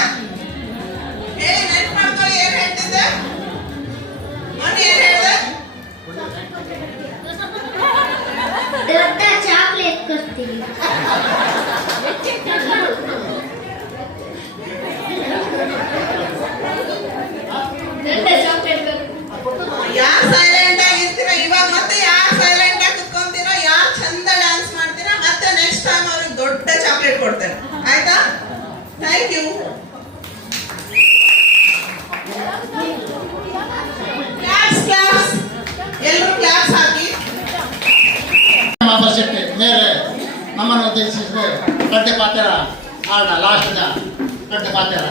ಹೇಳಿ, ನೆನ್ಪು ಮಾಡ್ಕೊಳ್ಳಿ. ಏನ್ ಹೇಳ್ತಿದ್ದೆ ಮೊನ್ನೆ? ಏನ್ ಹೇಳಿದೆ? ದೊಡ್ಡ ಚಾಕ್ಲೇಟ್ ಕೊಡ್ತೀನಿ. ದೊಡ್ಡ ಚಾಕ್ಲೇಟ್ ಯಾರು ಸೈಲೆಂಟ್ ಆಗಿರ್ತೀರಾ ಇವಾಗ, ಮತ್ತೆ ಯಾರು ಸೈಲೆಂಟ್ ಆಗಿ ಕುತ್ಕೊಂತೀರಾ, ಯಾರು ಚಂದ ಡ್ಯಾನ್ಸ್ ಮಾಡ್ತೀರಾ, ಮತ್ತೆ ನೆಕ್ಸ್ಟ್ ಟೈಮ್ ಅವ್ರಿಗೆ ದೊಡ್ಡ ಚಾಕ್ಲೇಟ್ ಕೊಡ್ತೇನೆ. ಆಯ್ತಾ? Thank you. ಕ್ಲಾಪ್ಸ್ ಕ್ಲಾಪ್ಸ್, ಎಲ್ಲರೂ ಕ್ಲಾಪ್ಸ್ ಹಾಕಿ. ಶೆಟ್ಟಿ ಮೇಲೆ ನಮ್ಮನ್ನು ಉದ್ದೇಶಿಸಿ ಗಡ್ಡೆ ಪಾತ್ರ ಆಡ ಲಾಸ್ಟ್ ಕಟ್ಟ ಮಾತಾಡ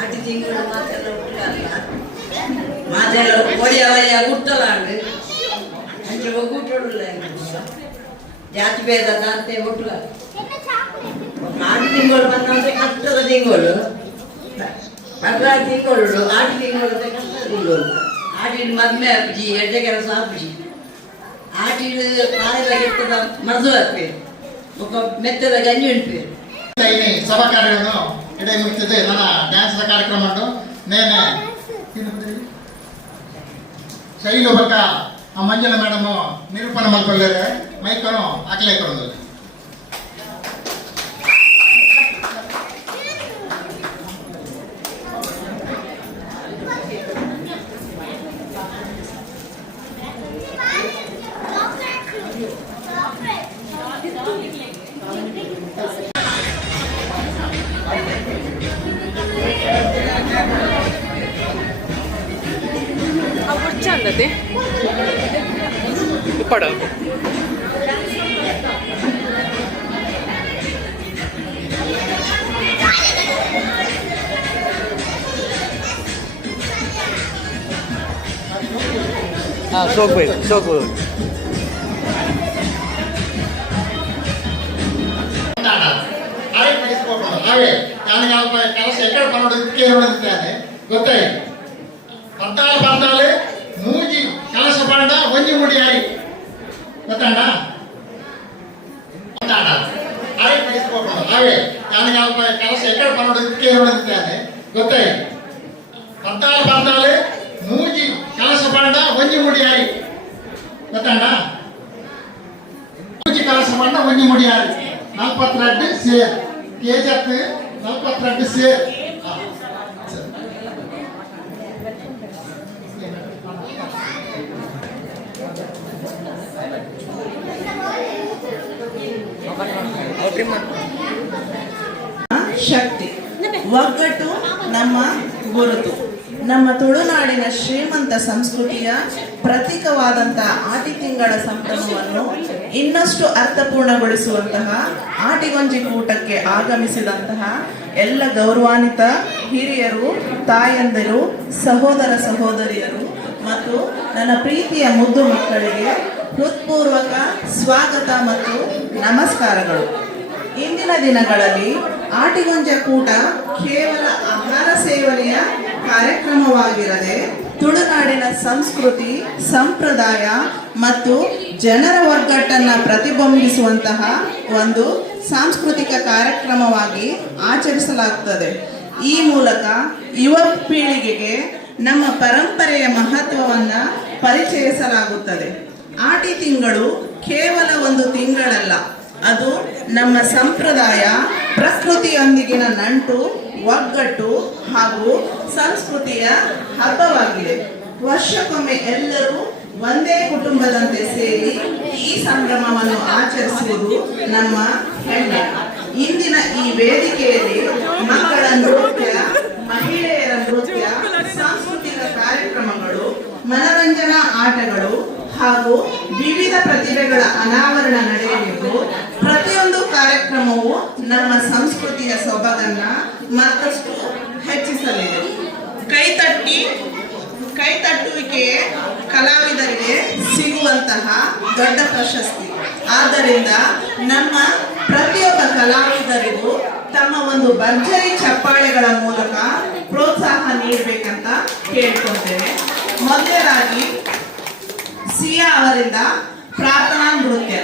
ಆಟಿ ತಿಂಗಳು ಮಾತೆಲ್ಲ ಹುಟ್ಟಲ್ಲ ಮಾತೆಲ್ಲ ಒಡಿಯವಯ್ಯ ಹುಟ್ಟಲಾಂಡು ಅಂಚೆ ಒಗ್ಗೂಟಲ್ಲ ಜಾತಿ ಭೇದ ದಾಂತೆ ಹುಟ್ಟಲ ಆಟಿ ತಿಂಗಳು ಬಂದಂತೆ ಕಷ್ಟದ ತಿಂಗಳು ಪಡ್ರ ತಿಂಗಳು ಆಟಿ ತಿಂಗಳು ಕಷ್ಟದ ತಿಂಗಳು ಆಟಿನ ಮದ್ಮೆ ಹಾಪಿಸಿ ಎಡ್ಡೆ ಕೆಲಸ ಹಾಪಿಸಿ ಆಟಿನ ಕಾಯದ ಕೆಟ್ಟದ ಮರದು ಹಾಕ್ಬೇಕು ಮೆತ್ತದ ಗಂಜಿ ಉಂಟು ಸಭಾ ಕಾರ್ಯವನ್ನು ಇಡೀ ಮುಗಿಸಿದೆ ನನ್ನ ಡ್ಯಾನ್ಸ್ ಕಾರ್ಯಕ್ರಮ ಉಂಟು ನೇನೆ ಶೈಲು ಬಕ್ಕ ಆ ಮಂಜುಳ ಮೇಡಮ್ ನಿರೂಪಣೆ ಮಾಡ್ಕೊಳ್ಳಿದ್ರೆ ಮೈಕನು ಹಾಕ್ಲೇ ಕೊಡೋದು ಚಂದತೆ ಪಡ ಹಾಂ ಸೋಗ್ಬೋದು ಅವೇ ನನಗೆ ಕೆಲಸ ಎಕಡೆ ಪನ್ನೋದಕ್ಕೆ ನೋಡಿದ್ದೇನೆ ಗೊತ್ತಾಯ್ತು 14 ಮೂಜಿ ಕೆಲಸ ಪಂಡ ಒಂಜಿ ಮುಡಿ ಆಯಿ ಗೊತ್ತಾಂಡ ಅವೇ ನನಗೆ ಕೆಲಸ ಎಕಡೆ ಪನ್ನೋದಕ್ಕೆ ನೋಡಿದ್ದೇನೆ ಗೊತ್ತಾಯ್ತು 14 ಮೂಜಿ ಕೆಲಸ ಪಂಡ ಒಂಜಿ ಮುಡಿ ಆಯಿ ಗೊತ್ತಾಂಡ ಮೂಜಿ ಕೆಲಸ ಪಂಡ ಒಂಜಿ ಮುಡಿ ಆಯಿ 42 ಸೇರ್ ಕೇಜತ್ 42 ಸೇರ್ ಶಕ್ತಿ ಒಗ್ಗಟ್ಟು ನಮ್ಮ ಗುರುತು. ನಮ್ಮ ತುಳುನಾಡಿನ ಶ್ರೀಮಂತ ಸಂಸ್ಕೃತಿಯ ಪ್ರತೀಕವಾದಂತಹ ಆಟಿ ತಿಂಗಳ ಸಂಭ್ರಮವನ್ನು ಇನ್ನಷ್ಟು ಅರ್ಥಪೂರ್ಣಗೊಳಿಸುವಂತಹ ಆಟಿಗೊಂಜಿ ಕೂಟಕ್ಕೆ ಆಗಮಿಸಿದಂತಹ ಎಲ್ಲ ಗೌರವಾನ್ವಿತ ಹಿರಿಯರು, ತಾಯಂದಿರು, ಸಹೋದರ ಸಹೋದರಿಯರು ಮತ್ತು ನನ್ನ ಪ್ರೀತಿಯ ಮುದ್ದು ಮಕ್ಕಳಿಗೆ ಹೃತ್ಪೂರ್ವಕ ಸ್ವಾಗತ ಮತ್ತು ನಮಸ್ಕಾರಗಳು. ಇಂದಿನ ದಿನಗಳಲ್ಲಿ ಆಟಿಗೊಂಜ ಕೂಟ ಕೇವಲ ಆಹಾರ ಸೇವನೆಯ ಕಾರ್ಯಕ್ರಮವಾಗಿರದೆ ತುಳುನಾಡಿನ ಸಂಸ್ಕೃತಿ, ಸಂಪ್ರದಾಯ ಮತ್ತು ಜನರ ಒಗ್ಗಟ್ಟನ್ನು ಪ್ರತಿಬಿಂಬಿಸುವಂತಹ ಒಂದು ಸಾಂಸ್ಕೃತಿಕ ಕಾರ್ಯಕ್ರಮವಾಗಿ ಆಚರಿಸಲಾಗುತ್ತದೆ. ಈ ಮೂಲಕ ಯುವ ಪೀಳಿಗೆಗೆ ನಮ್ಮ ಪರಂಪರೆಯ ಮಹತ್ವವನ್ನು ಪರಿಚಯಿಸಲಾಗುತ್ತದೆ. ಆಟಿ ತಿಂಗಳು ಕೇವಲ ಒಂದು ತಿಂಗಳಲ್ಲ, ಅದು ನಮ್ಮ ಸಂಪ್ರದಾಯ, ಪ್ರಕೃತಿಯೊಂದಿಗಿನ ನಂಟು, ಒಗ್ಗಟ್ಟು ಹಾಗೂ ಸಂಸ್ಕೃತಿಯ ಹಬ್ಬವಾಗಿದೆ. ವರ್ಷಕ್ಕೊಮ್ಮೆ ಎಲ್ಲರೂ ಒಂದೇ ಕುಟುಂಬದಂತೆ ಸೇರಿ ಈ ಸಂಭ್ರಮವನ್ನು ಆಚರಿಸುವುದು ನಮ್ಮ ಹೆಮ್ಮೆ. ಇಂದಿನ ಈ ವೇದಿಕೆಯಲ್ಲಿ ಮಕ್ಕಳ ನೃತ್ಯ, ಮಹಿಳೆಯರ ನೃತ್ಯ, ಸಾಂಸ್ಕೃತಿಕ ಕಾರ್ಯಕ್ರಮಗಳು, ಮನರಂಜನಾ ಆಟಗಳು ಹಾಗೂ ವಿವಿಧ ಪ್ರತಿಭೆಗಳ ಅನಾವರಣ ನಡೆಯಲಿದ್ದು, ಪ್ರತಿಯೊಂದು ಕಾರ್ಯಕ್ರಮವು ನಮ್ಮ ಸಂಸ್ಕೃತಿಯ ಸೊಬಗನ್ನ ಮತ್ತಷ್ಟು ಹೆಚ್ಚಿಸಲಿದೆ. ಕೈತಟ್ಟುವಿಕೆಯೇ ಕಲಾವಿದರಿಗೆ ಸಿಗುವಂತಹ ದೊಡ್ಡ ಪ್ರಶಸ್ತಿ. ಆದ್ದರಿಂದ ನಮ್ಮ ಪ್ರತಿಯೊಬ್ಬ ಕಲಾವಿದರಿಗೂ ತಮ್ಮ ಒಂದು ಭರ್ಜರಿ ಚಪ್ಪಾಳೆಗಳ ಮೂಲಕ ಪ್ರೋತ್ಸಾಹ ನೀಡಬೇಕಂತ ಕೇಳ್ಕೊಳ್ತೇನೆ. ಮೊದಲನೇದಾಗಿ ಸಿಯಾ ಅವರಿಂದ ಪ್ರಾರ್ಥನಾ ನೃತ್ಯ.